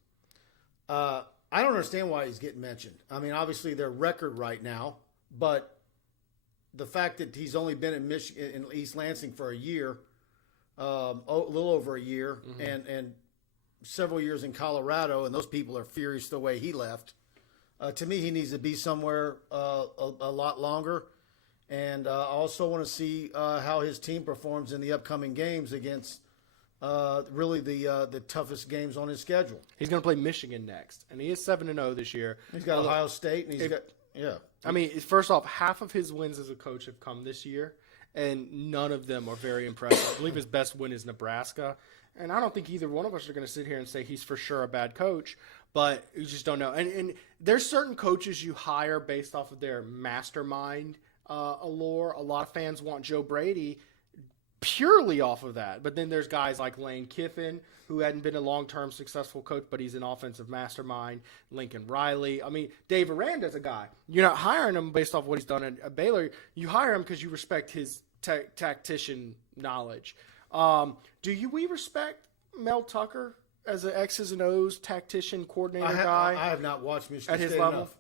I don't understand why he's getting mentioned. I mean, obviously their record right now, but the fact that he's only been in Michigan, in East Lansing for a year, a little over a year, mm-hmm. and several years in Colorado, and those people are furious the way he left. To me, he needs to be somewhere a lot longer. And I also want to see how his team performs in the upcoming games against really the toughest games on his schedule. He's going to play Michigan next, and he is 7-0 this year. He's got Ohio State, and he's got – yeah. I mean, first off, half of his wins as a coach have come this year, and none of them are very impressive. I believe his best win is Nebraska, and I don't think either one of us are going to sit here and say he's for sure a bad coach, but you just don't know. And there's certain coaches you hire based off of their mastermind allure. A lot of fans want Joe Brady purely off of that. But then there's guys like Lane Kiffin, who hadn't been a long-term successful coach, but he's an offensive mastermind. Lincoln Riley. I mean, Dave Aranda's a guy. You're not hiring him based off what he's done at Baylor. You hire him because you respect his tactician knowledge. Do we respect Mel Tucker as an X's and O's tactician coordinator guy? I have not watched Michigan at his State level. enough.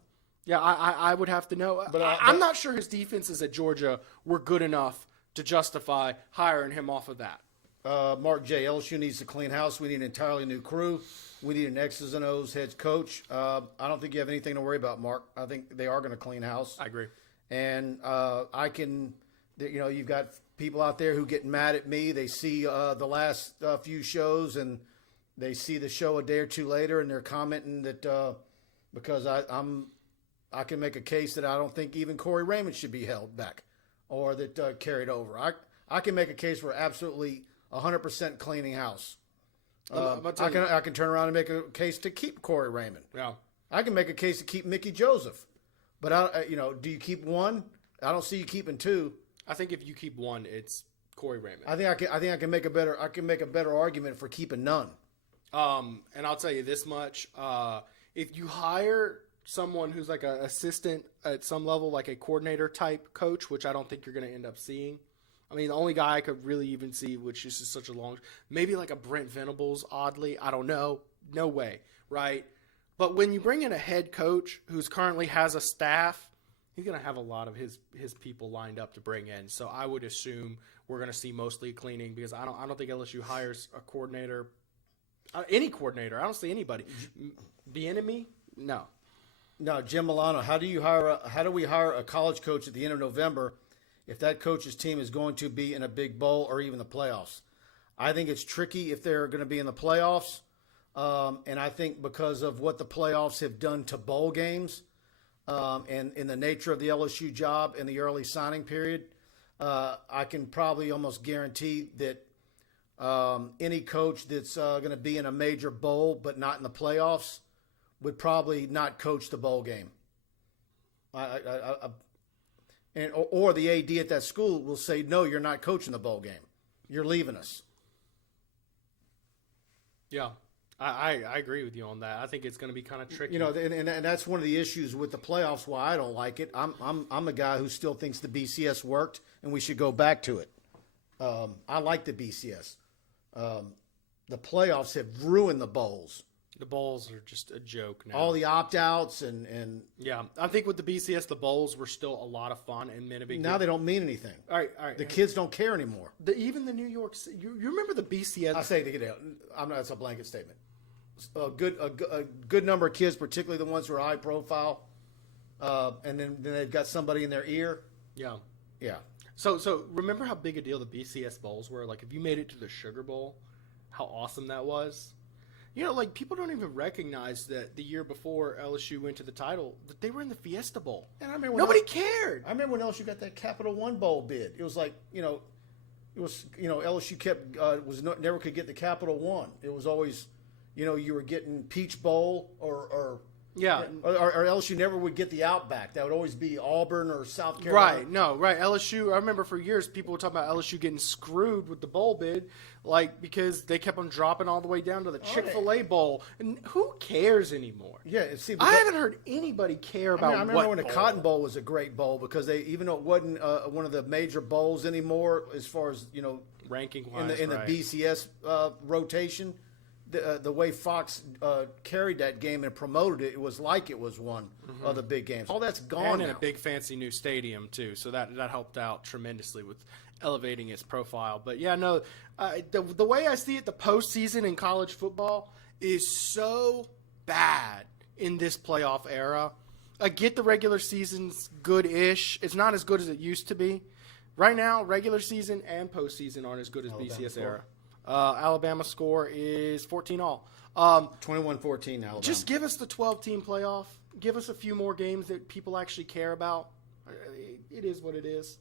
Yeah, I would have to know. But I'm not sure his defenses at Georgia were good enough to justify hiring him off of that. Mark J. LSU needs to clean house. We need an entirely new crew. We need an X's and O's head coach. I don't think you have anything to worry about, Mark. I think they are going to clean house. I agree. And you've got people out there who get mad at me. They see the last few shows and they see the show a day or two later and they're commenting that because I can make a case that I don't think even Corey Raymond should be held back or that carried over. I can make a case for absolutely 100% cleaning house. I can turn around and make a case to keep Corey Raymond. Yeah. I can make a case to keep Mickey Joseph. But do you keep one? I don't see you keeping two. I think if you keep one, it's Corey Raymond. I think I can make a better argument for keeping none. And I'll tell you this much: if you hire someone who's like an assistant at some level, like a coordinator type coach, which I don't think you're going to end up seeing. I mean, the only guy I could really even see, which is just such a long, maybe like a Brent Venables. Oddly, I don't know. No way, right? But when you bring in a head coach who's currently has a staff, he's going to have a lot of his people lined up to bring in. So I would assume we're going to see mostly cleaning because I don't think LSU hires a coordinator, any coordinator. I don't see anybody. The enemy, no. No, Jim Milano. How do we hire a college coach at the end of November if that coach's team is going to be in a big bowl or even the playoffs? I think it's tricky if they're going to be in the playoffs. And I think because of what the playoffs have done to bowl games and in the nature of the LSU job in the early signing period, I can probably almost guarantee that any coach that's going to be in a major bowl but not in the playoffs would probably not coach the bowl game. Or the AD at that school will say, no, you're not coaching the bowl game. You're leaving us. Yeah. I agree with you on that. I think it's going to be kind of tricky. And that's one of the issues with the playoffs why I don't like it. I'm a guy who still thinks the BCS worked and we should go back to it. I like the BCS. The playoffs have ruined the bowls. The bowls are just a joke now. All the opt-outs and yeah, I think with the BCS, the bowls were still a lot of fun and meant a big now deal. They don't mean anything. All right. The kids don't care anymore. Even the New York, you remember the BCS? I say that's a blanket statement. A good number of kids, particularly the ones who are high profile, and then they've got somebody in their ear. Yeah. So remember how big a deal the BCS bowls were? Like if you made it to the Sugar Bowl, how awesome that was. Like people don't even recognize that the year before LSU went to the title, that they were in the Fiesta Bowl. And I remember nobody cared. I remember when LSU got that Capital One Bowl bid. It was like LSU never could get the Capital One. It was always, you were getting Peach Bowl or LSU never would get the Outback. That would always be Auburn or South Carolina. Right. LSU, I remember for years people were talking about LSU getting screwed with the bowl bid, because they kept on dropping all the way down to the Chick-fil-A Bowl. And who cares anymore? Yeah, I haven't heard anybody care about I remember when the Cotton Bowl was a great bowl because even though it wasn't one of the major bowls anymore as far as, ranking-wise, in the BCS rotation, the way Fox carried that game and promoted it, it was like it was one of the big games. All that's gone and now. In a big fancy new stadium too, so that helped out tremendously with elevating its profile. But the way I see it, the postseason in college football is so bad in this playoff era. I get the regular season's good-ish. It's not as good as it used to be. Right now, regular season and postseason aren't as good as Alabama BCS score. era. Alabama score is 14-all. 21-14 Alabama. Just give us the 12-team playoff. Give us a few more games that people actually care about. It is what it is.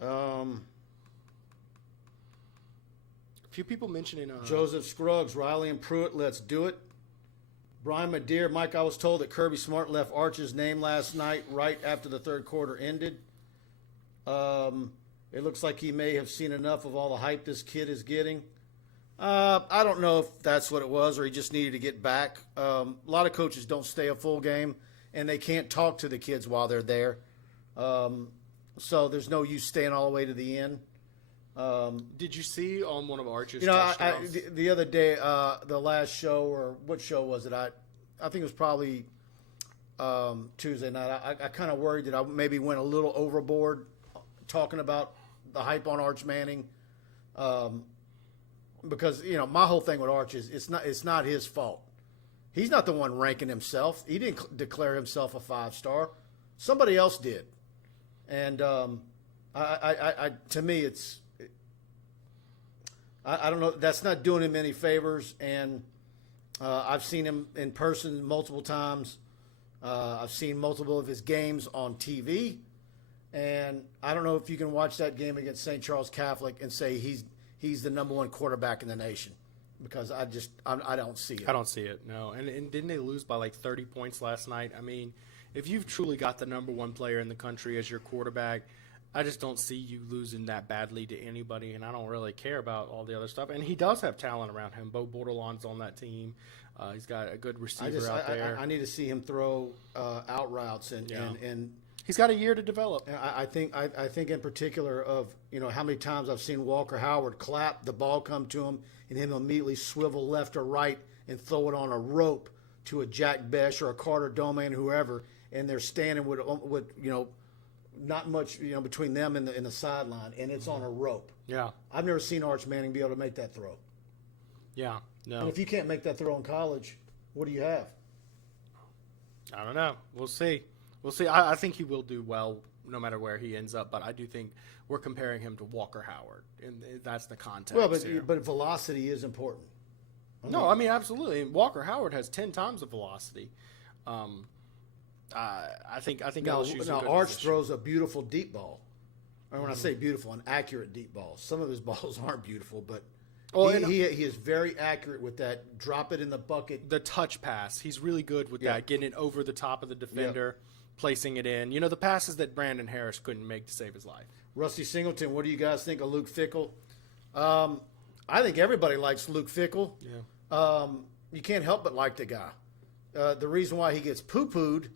A few people mentioning Joseph Scruggs, Riley and Pruitt, let's do it. Brian Madeir, Mike, I was told that Kirby Smart left Arch's name last night right after the third quarter ended. It looks like he may have seen enough of all the hype this kid is getting. I don't know if that's what it was or he just needed to get back. A lot of coaches don't stay a full game, and they can't talk to the kids while they're there. So there's no use staying all the way to the end. Did you see on one of Arch's touchdowns? The other day, the last show, or what show was it? I think it was probably Tuesday night. I kind of worried that I maybe went a little overboard talking about the hype on Arch Manning, because my whole thing with Arch is it's not his fault. He's not the one ranking himself. He didn't declare himself a 5-star. Somebody else did, and to me I don't know. That's not doing him any favors, and I've seen him in person multiple times. I've seen multiple of his games on TV, and I don't know if you can watch that game against St. Charles Catholic and say he's the number one quarterback in the nation, because I don't see it. I don't see it, no. And didn't they lose by like 30 points last night? I mean, if you've truly got the number one player in the country as your quarterback, I just don't see you losing that badly to anybody, and I don't really care about all the other stuff. And he does have talent around him. Bo Bordelon's on that team. He's got a good receiver out there. I need to see him throw out routes, and he's got a year to develop. I think in particular of how many times I've seen Walker Howard clap, the ball come to him, and him immediately swivel left or right and throw it on a rope to a Jack Besh or a Carter Domain, whoever, and they're standing with not much between them and the sideline, and it's on a rope. Yeah, I've never seen Arch Manning be able to make that throw. Yeah, no. And if you can't make that throw in college, what do you have? I don't know. We'll see. I think he will do well no matter where he ends up, but I do think we're comparing him to Walker Howard, and that's the context. Well, here. but velocity is important. I mean absolutely. Walker Howard has 10 times the velocity. I think LSU's now in good Arch position. throws a beautiful deep ball. And when I say beautiful, an accurate deep ball. Some of his balls aren't beautiful, but he is very accurate with that. Drop it in the bucket. The touch pass, he's really good with that, getting it over the top of the defender, placing it in. The passes that Brandon Harris couldn't make to save his life. Rusty Singleton, what do you guys think of Luke Fickell? I think everybody likes Luke Fickell. Yeah. You can't help but like the guy. The reason why he gets poo-pooed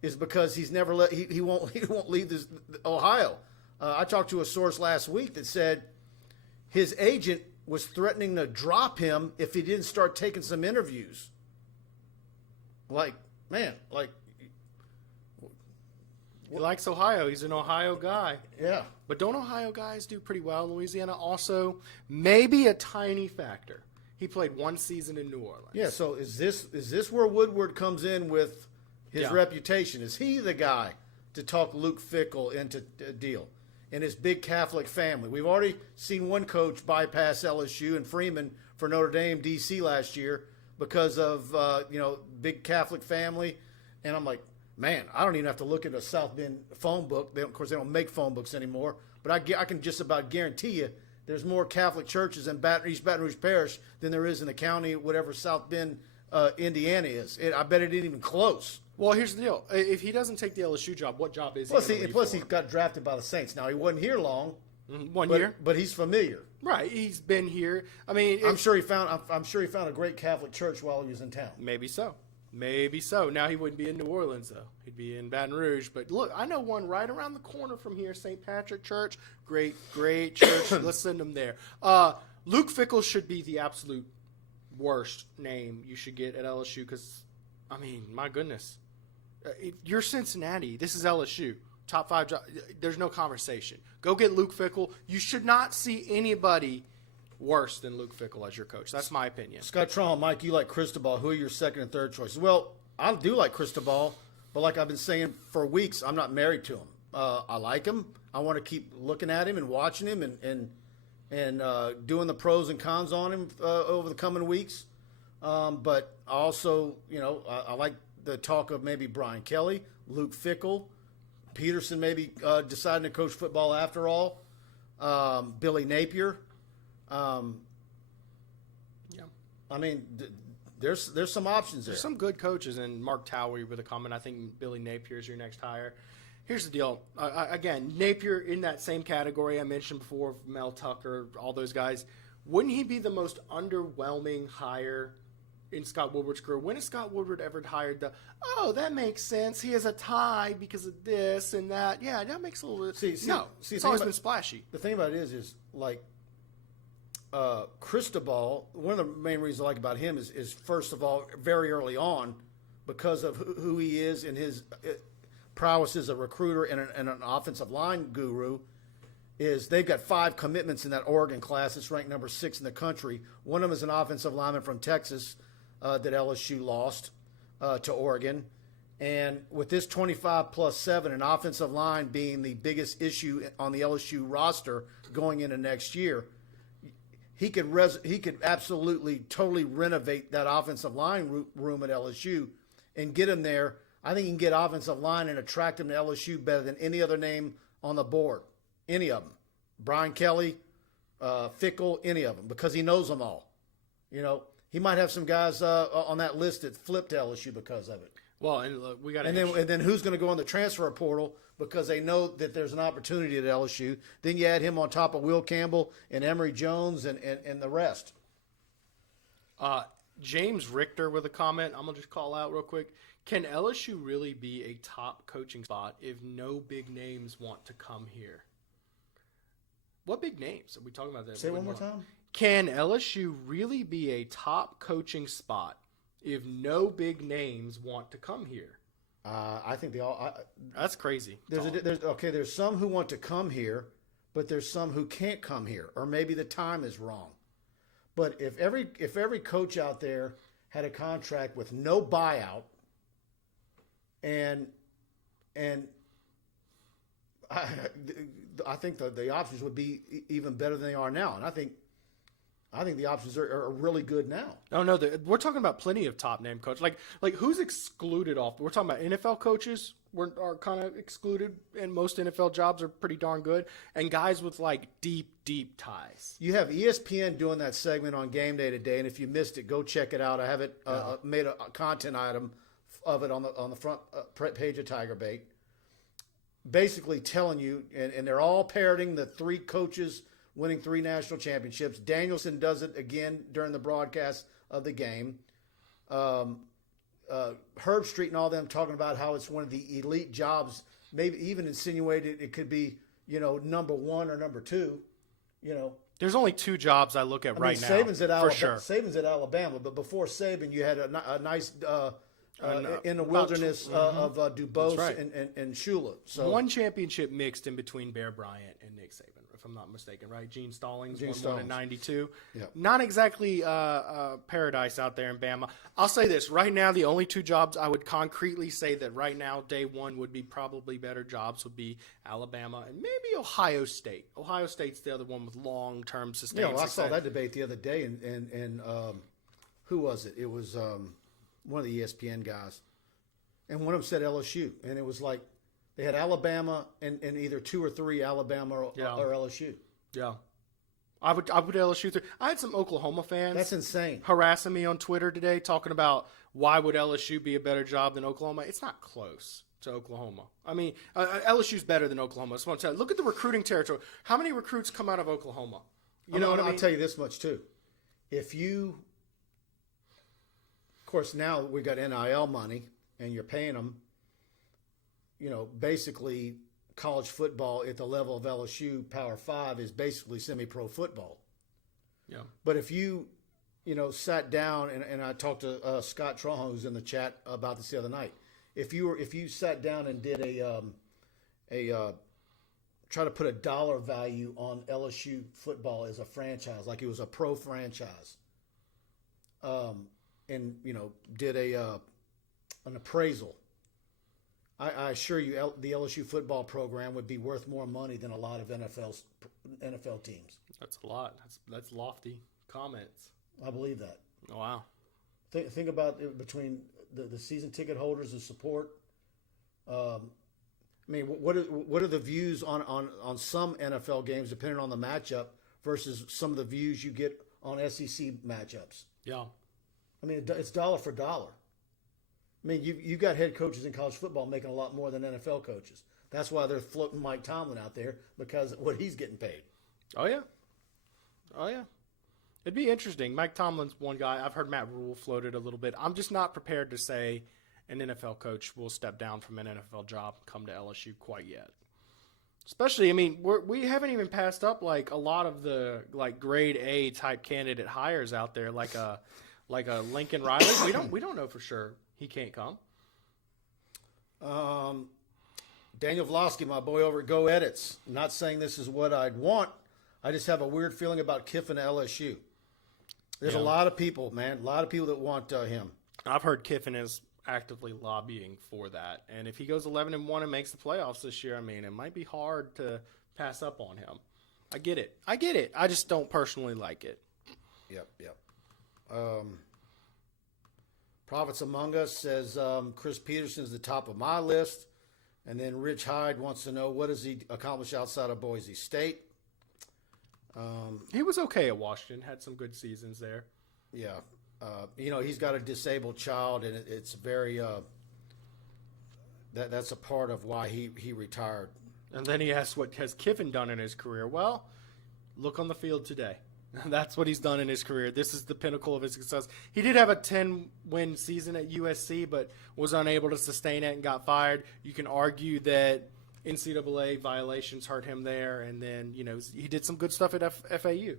is because he's never he won't leave Ohio. I talked to a source last week that said his agent was threatening to drop him if he didn't start taking some interviews. He likes Ohio. He's an Ohio guy. Yeah. But don't Ohio guys do pretty well in Louisiana? Also, maybe a tiny factor. He played one season in New Orleans. Yeah, so is this where Woodward comes in with his reputation? Is he the guy to talk Luke Fickell into a deal? And his big Catholic family. We've already seen one coach bypass LSU and Freeman for Notre Dame DC last year because of big Catholic family. And I'm like, man, I don't even have to look at a South Bend phone book. Of course, they don't make phone books anymore. But I can just about guarantee you there's more Catholic churches in East Baton Rouge Parish than there is in the county, whatever South Bend, Indiana is. I bet it ain't even close. Well, here's the deal. If he doesn't take the LSU job, what job is he going to leave Plus, for? he got drafted by the Saints. Now, he wasn't here long. 1 year. But he's familiar. Right. He's been here. I mean, I'm sure he found a great Catholic church while he was in town. Maybe so. Now he wouldn't be in New Orleans, though. He'd be in Baton Rouge. But look, I know one right around the corner from here, St. Patrick Church. Great church. Let's send him there. Luke Fickell should be the absolute worst name you should get at LSU because, I mean, my goodness. If you're Cincinnati. This is LSU. Top 5 job. There's no conversation. Go get Luke Fickell. You should not see anybody worse than Luke Fickell as your coach. That's my opinion. Scott Trawl, Mike, you like Cristobal. Who are your second and third choices? Well, I do like Cristobal, but like I've been saying for weeks, I'm not married to him. I like him. I want to keep looking at him and watching him and doing the pros and cons on him over the coming weeks. But also, I like the talk of maybe Brian Kelly, Luke Fickell, Peterson maybe deciding to coach football after all, Billy Napier. I mean, there's some options there. There's some good coaches, and Mark Towery with a comment. I think Billy Napier is your next hire. Here's the deal. Again, Napier in that same category I mentioned before, Mel Tucker, all those guys. Wouldn't he be the most underwhelming hire in Scott Woodward's career? When has Scott Woodward ever hired that makes sense. He has a tie because of this and that. Yeah, that makes a little bit. No, it's always been splashy. The thing about it is like Cristobal, one of the main reasons I like about him is first of all, very early on, because of who he is and his prowess as a recruiter and an offensive line guru, is they've got 5 commitments in that Oregon class. It's ranked number 6 in the country. One of them is an offensive lineman from Texas that LSU lost to Oregon. And with this 25+7, an offensive line being the biggest issue on the LSU roster going into next year, he could absolutely totally renovate that offensive line room at LSU and get him there. I think he can get offensive line and attract him to LSU better than any other name on the board. Any of them. Brian Kelly, Fickle, any of them, because he knows them all. You know, he might have some guys on that list that flipped to LSU because of it. Well, and look, we got and then who's going to go in the transfer portal because they know that there's an opportunity at LSU. Then you add him on top of Will Campbell and Emory Jones and the rest. James Richter with a comment. I'm going to just call out real quick. Can LSU really be a top coaching spot if no big names want to come here? What big names are we talking about? Say it one more time. Can LSU really be a top coaching spot if no big names want to come here? I think they all. That's crazy. There's some who want to come here, but there's some who can't come here, or maybe the time is wrong. But if every coach out there had a contract with no buyout, and I think the options would be even better than they are now, and I think the options are really good now. Oh no, we're talking about plenty of top name coaches. Like who's excluded off? We're talking about NFL coaches are kind of excluded, and most NFL jobs are pretty darn good, and guys with like deep ties. You have ESPN doing that segment on Game Day today, and if you missed it, go check it out. I have it made a content item of it on the front page of TigerBait, basically telling you, and they're all parroting the 3 coaches winning 3 national championships. Danielson does it again during the broadcast of the game. Herb Street and all them talking about how it's one of the elite jobs, maybe even insinuated it could be, number 1 or number 2, There's only 2 jobs I look at now. Saban's at Alabama, for sure. Saban's at Alabama, but before Saban, you had a nice in the wilderness of Dubose right. and Shula. So 1 championship mixed in between Bear Bryant and Nick Saban, if I'm not mistaken, right? Gene Stallings won one in 92. Yep. Not exactly paradise out there in Bama. I'll say this. Right now, the only 2 jobs I would concretely say that right now, day one, would be probably better jobs would be Alabama and maybe Ohio State. Ohio State's the other one with long-term sustained success. I saw that debate the other day, and who was it? It was one of the ESPN guys. And one of them said LSU. And it was like they had Alabama and either 2 or 3 Alabama or LSU. Yeah. I would LSU through. I had some Oklahoma fans. That's insane. Harassing me on Twitter today talking about why would LSU be a better job than Oklahoma. It's not close to Oklahoma. I mean, LSU's better than Oklahoma. That's what I'm telling you. Look at the recruiting territory. How many recruits come out of Oklahoma? You know what I mean? I'll tell you this much, too. If you – of course, now we got NIL money, and you're paying them, basically college football at the level of LSU Power 5 is basically semi-pro football. Yeah. But if you, sat down, and I talked to Scott Trahan, who's in the chat about this the other night. If you sat down and did try to put a dollar value on LSU football as a franchise, like it was a pro franchise, and did an appraisal, I assure you the LSU football program would be worth more money than a lot of NFL teams. That's a lot. That's lofty comments. I believe that. Oh, wow. Think about it between the season ticket holders, the support. What are the views on some NFL games depending on the matchup versus some of the views you get on SEC matchups? Yeah. I mean, it's dollar for dollar. I mean, you've got head coaches in college football making a lot more than NFL coaches. That's why they're floating Mike Tomlin out there, because of what he's getting paid. Oh, yeah. Oh, yeah. It'd be interesting. Mike Tomlin's one guy. I've heard Matt Rule floated a little bit. I'm just not prepared to say an NFL coach will step down from an NFL job and come to LSU quite yet. Especially, I mean, we haven't even passed up like a lot of the like grade A type candidate hires out there, like a Lincoln Riley. We don't know for sure he can't come. Daniel Vlosky, my boy over at Go Edits. I'm not saying this is what I'd want. I just have a weird feeling about Kiffin at LSU. There's a lot of people, man, a lot of people that want him. I've heard Kiffin is actively lobbying for that, and if he goes 11-1 and makes the playoffs this year, I mean, it might be hard to pass up on him. I get it. I just don't personally like it. Yep. Prophets Among Us says Chris Peterson's the top of my list, and then Rich Hyde wants to know what does he accomplish outside of Boise State. He was okay at Washington, had some good seasons there. Yeah. He's got a disabled child, and it's very that's a part of why he retired. And then he asked, what has Kiffin done in his career? Well, look on the field today. That's what he's done in his career. This is the pinnacle of his success. He did have a 10-win season at USC, but was unable to sustain it and got fired. You can argue that NCAA violations hurt him there, and then he did some good stuff at FAU.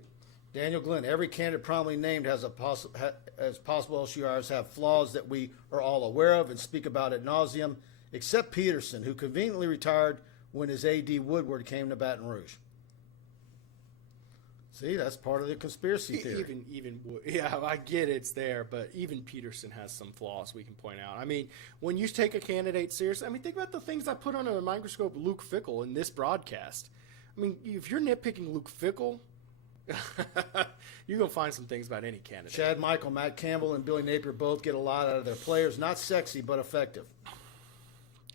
Daniel Glenn, every candidate prominently named as possible LSU hires have flaws that we are all aware of and speak about ad nauseum, except Peterson, who conveniently retired when his AD Woodward came to Baton Rouge. See, that's part of the conspiracy theory. Yeah, I get it's there, but even Peterson has some flaws we can point out. I mean, when you take a candidate seriously, I mean, think about the things I put under the microscope Luke Fickell in this broadcast. I mean, if you're nitpicking Luke Fickell, you're going to find some things about any candidate. Chad Michael, Matt Campbell, and Billy Napier both get a lot out of their players. Not sexy, but effective.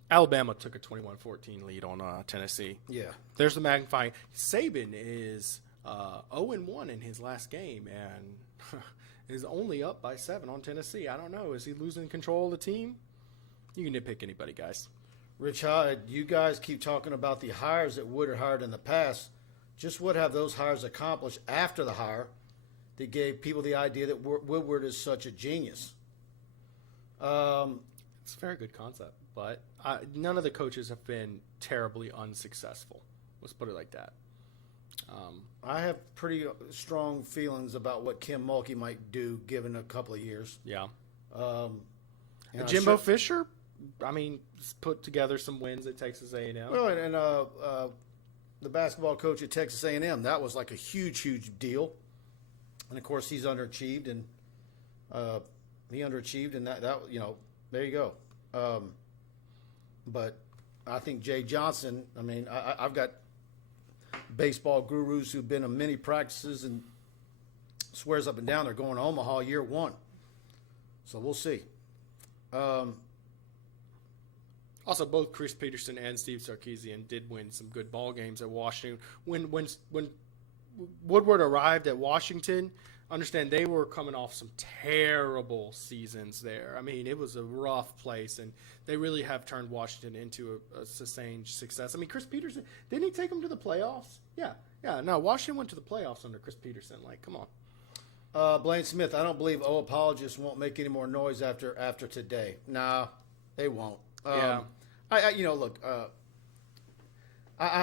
Alabama took a 21-14 lead on Tennessee. Yeah. There's the magnifying. Saban is 0-1 in his last game and is only up by 7 on Tennessee. I don't know. Is he losing control of the team? You can nitpick anybody, guys. Rich Hyde, you guys keep talking about the hires that Woodard hired in the past. Just what have those hires accomplished after the hire that gave people the idea that Woodward is such a genius? It's a very good concept, but none of the coaches have been terribly unsuccessful. Let's put it like that. I have pretty strong feelings about what Kim Mulkey might do given a couple of years. Yeah. Jimbo Fisher, I mean, put together some wins at Texas A&M. Well, and the basketball coach at Texas A&M, that was like a huge, huge deal. And, of course, he's underachieved, and that there you go. But I think Jay Johnson, I mean, I've got baseball gurus who've been to many practices and swears up and down they're going to Omaha year one. So we'll see. Also, both Chris Peterson and Steve Sarkisian did win some good ball games at Washington. When Woodward arrived at Washington, understand they were coming off some terrible seasons there. I mean, it was a rough place, and they really have turned Washington into a sustained success. I mean, Chris Peterson, didn't he take them to the playoffs? Yeah. No, Washington went to the playoffs under Chris Peterson. Like, come on. Blaine Smith, I don't believe apologists won't make any more noise after today. No, they won't. Yeah. I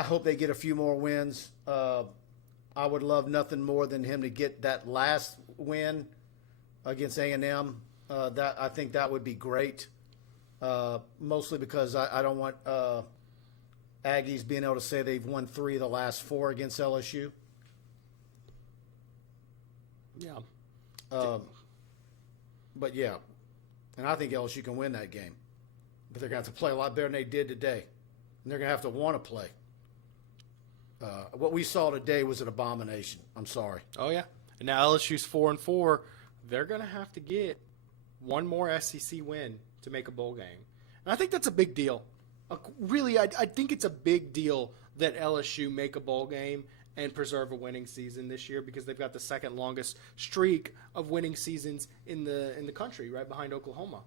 hope they get a few more wins. I would love nothing more than him to get that last win against A&M. I think that would be great. Mostly because I don't want Aggies being able to say they've won 3 of the last 4 against LSU. Yeah. But yeah, and I think LSU can win that game. But they're going to have to play a lot better than they did today. And they're going to have to want to play. What we saw today was an abomination. I'm sorry. Oh, yeah. And now LSU's 4-4. They're going to have to get one more SEC win to make a bowl game. And I think that's a big deal. Really, I think it's a big deal that LSU make a bowl game and preserve a winning season this year because they've got the second longest streak of winning seasons in the country, right behind Oklahoma.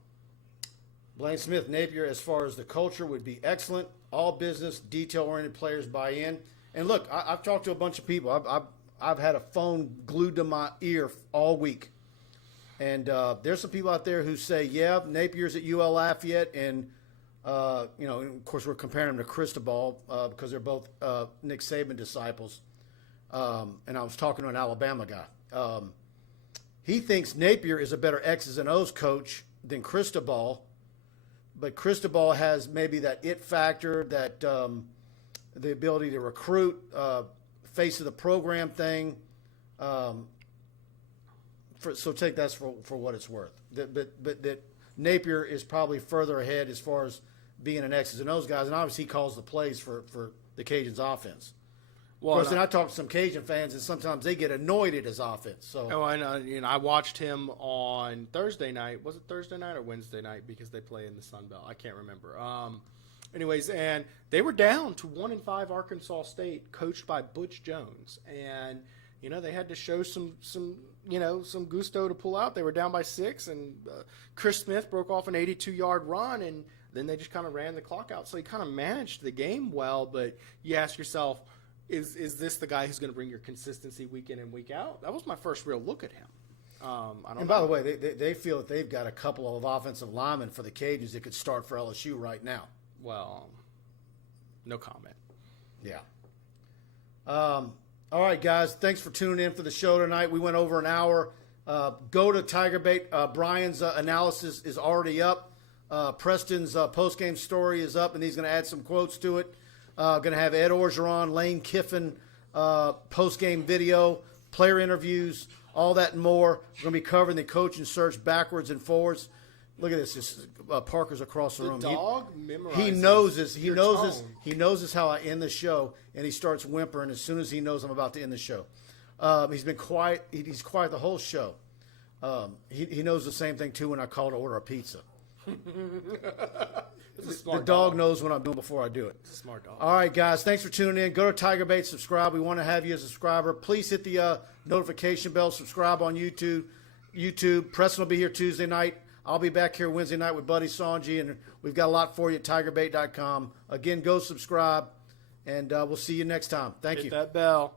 Blaine Smith, Napier, as far as the culture, would be excellent. All business, detail-oriented players buy in. And look, I've talked to a bunch of people. I've had a phone glued to my ear all week. And there's some people out there who say, yeah, Napier's at UL Lafayette, and of course, we're comparing them to Cristobal because they're both Nick Saban disciples. And I was talking to an Alabama guy. He thinks Napier is a better X's and O's coach than Cristobal, but Cristobal has maybe that it factor, that the ability to recruit, face of the program thing. So take that for what it's worth. But that Napier is probably further ahead as far as being an X's and O's guys, and obviously he calls the plays for the Cajuns' offense. Well, of course, then I talk to some Cajun fans, and sometimes they get annoyed at his offense. So, I watched him on Thursday night. Was it Thursday night or Wednesday night? Because they play in the Sun Belt. I can't remember. Anyways, and they were down to 1-5 Arkansas State, coached by Butch Jones, and they had to show some gusto to pull out. They were down by 6, and Chris Smith broke off an 82-yard run, and then they just kind of ran the clock out. So he kind of managed the game well, but you ask yourself, is this the guy who's going to bring your consistency week in and week out? That was my first real look at him. By the way, they feel that they've got a couple of offensive linemen for the Cajuns that could start for LSU right now. Well, no comment. Yeah. All right, guys. Thanks for tuning in for the show tonight. We went over an hour. Go to TigerBait. Brian's analysis is already up. Preston's post-game story is up, and he's going to add some quotes to it. Going to have Ed Orgeron, Lane Kiffin post-game video, player interviews, all that and more. We're going to be covering the coaching search backwards and forwards. Look at this. Parker's across the room. Dog memorizes. He knows this. He knows this. He knows this how I end the show, and he starts whimpering as soon as he knows I'm about to end the show. He's been quiet. He's quiet the whole show. He knows the same thing too when I call to order a pizza. The dog knows what I'm doing before I do it. It's a smart dog. All right, guys. Thanks for tuning in. Go to TigerBait, subscribe. We want to have you as a subscriber. Please hit the notification bell. Subscribe on YouTube. Preston will be here Tuesday night. I'll be back here Wednesday night with Buddy Sanji, and we've got a lot for you at TigerBait.com. Again, go subscribe, and we'll see you next time. Thank you. Hit that bell.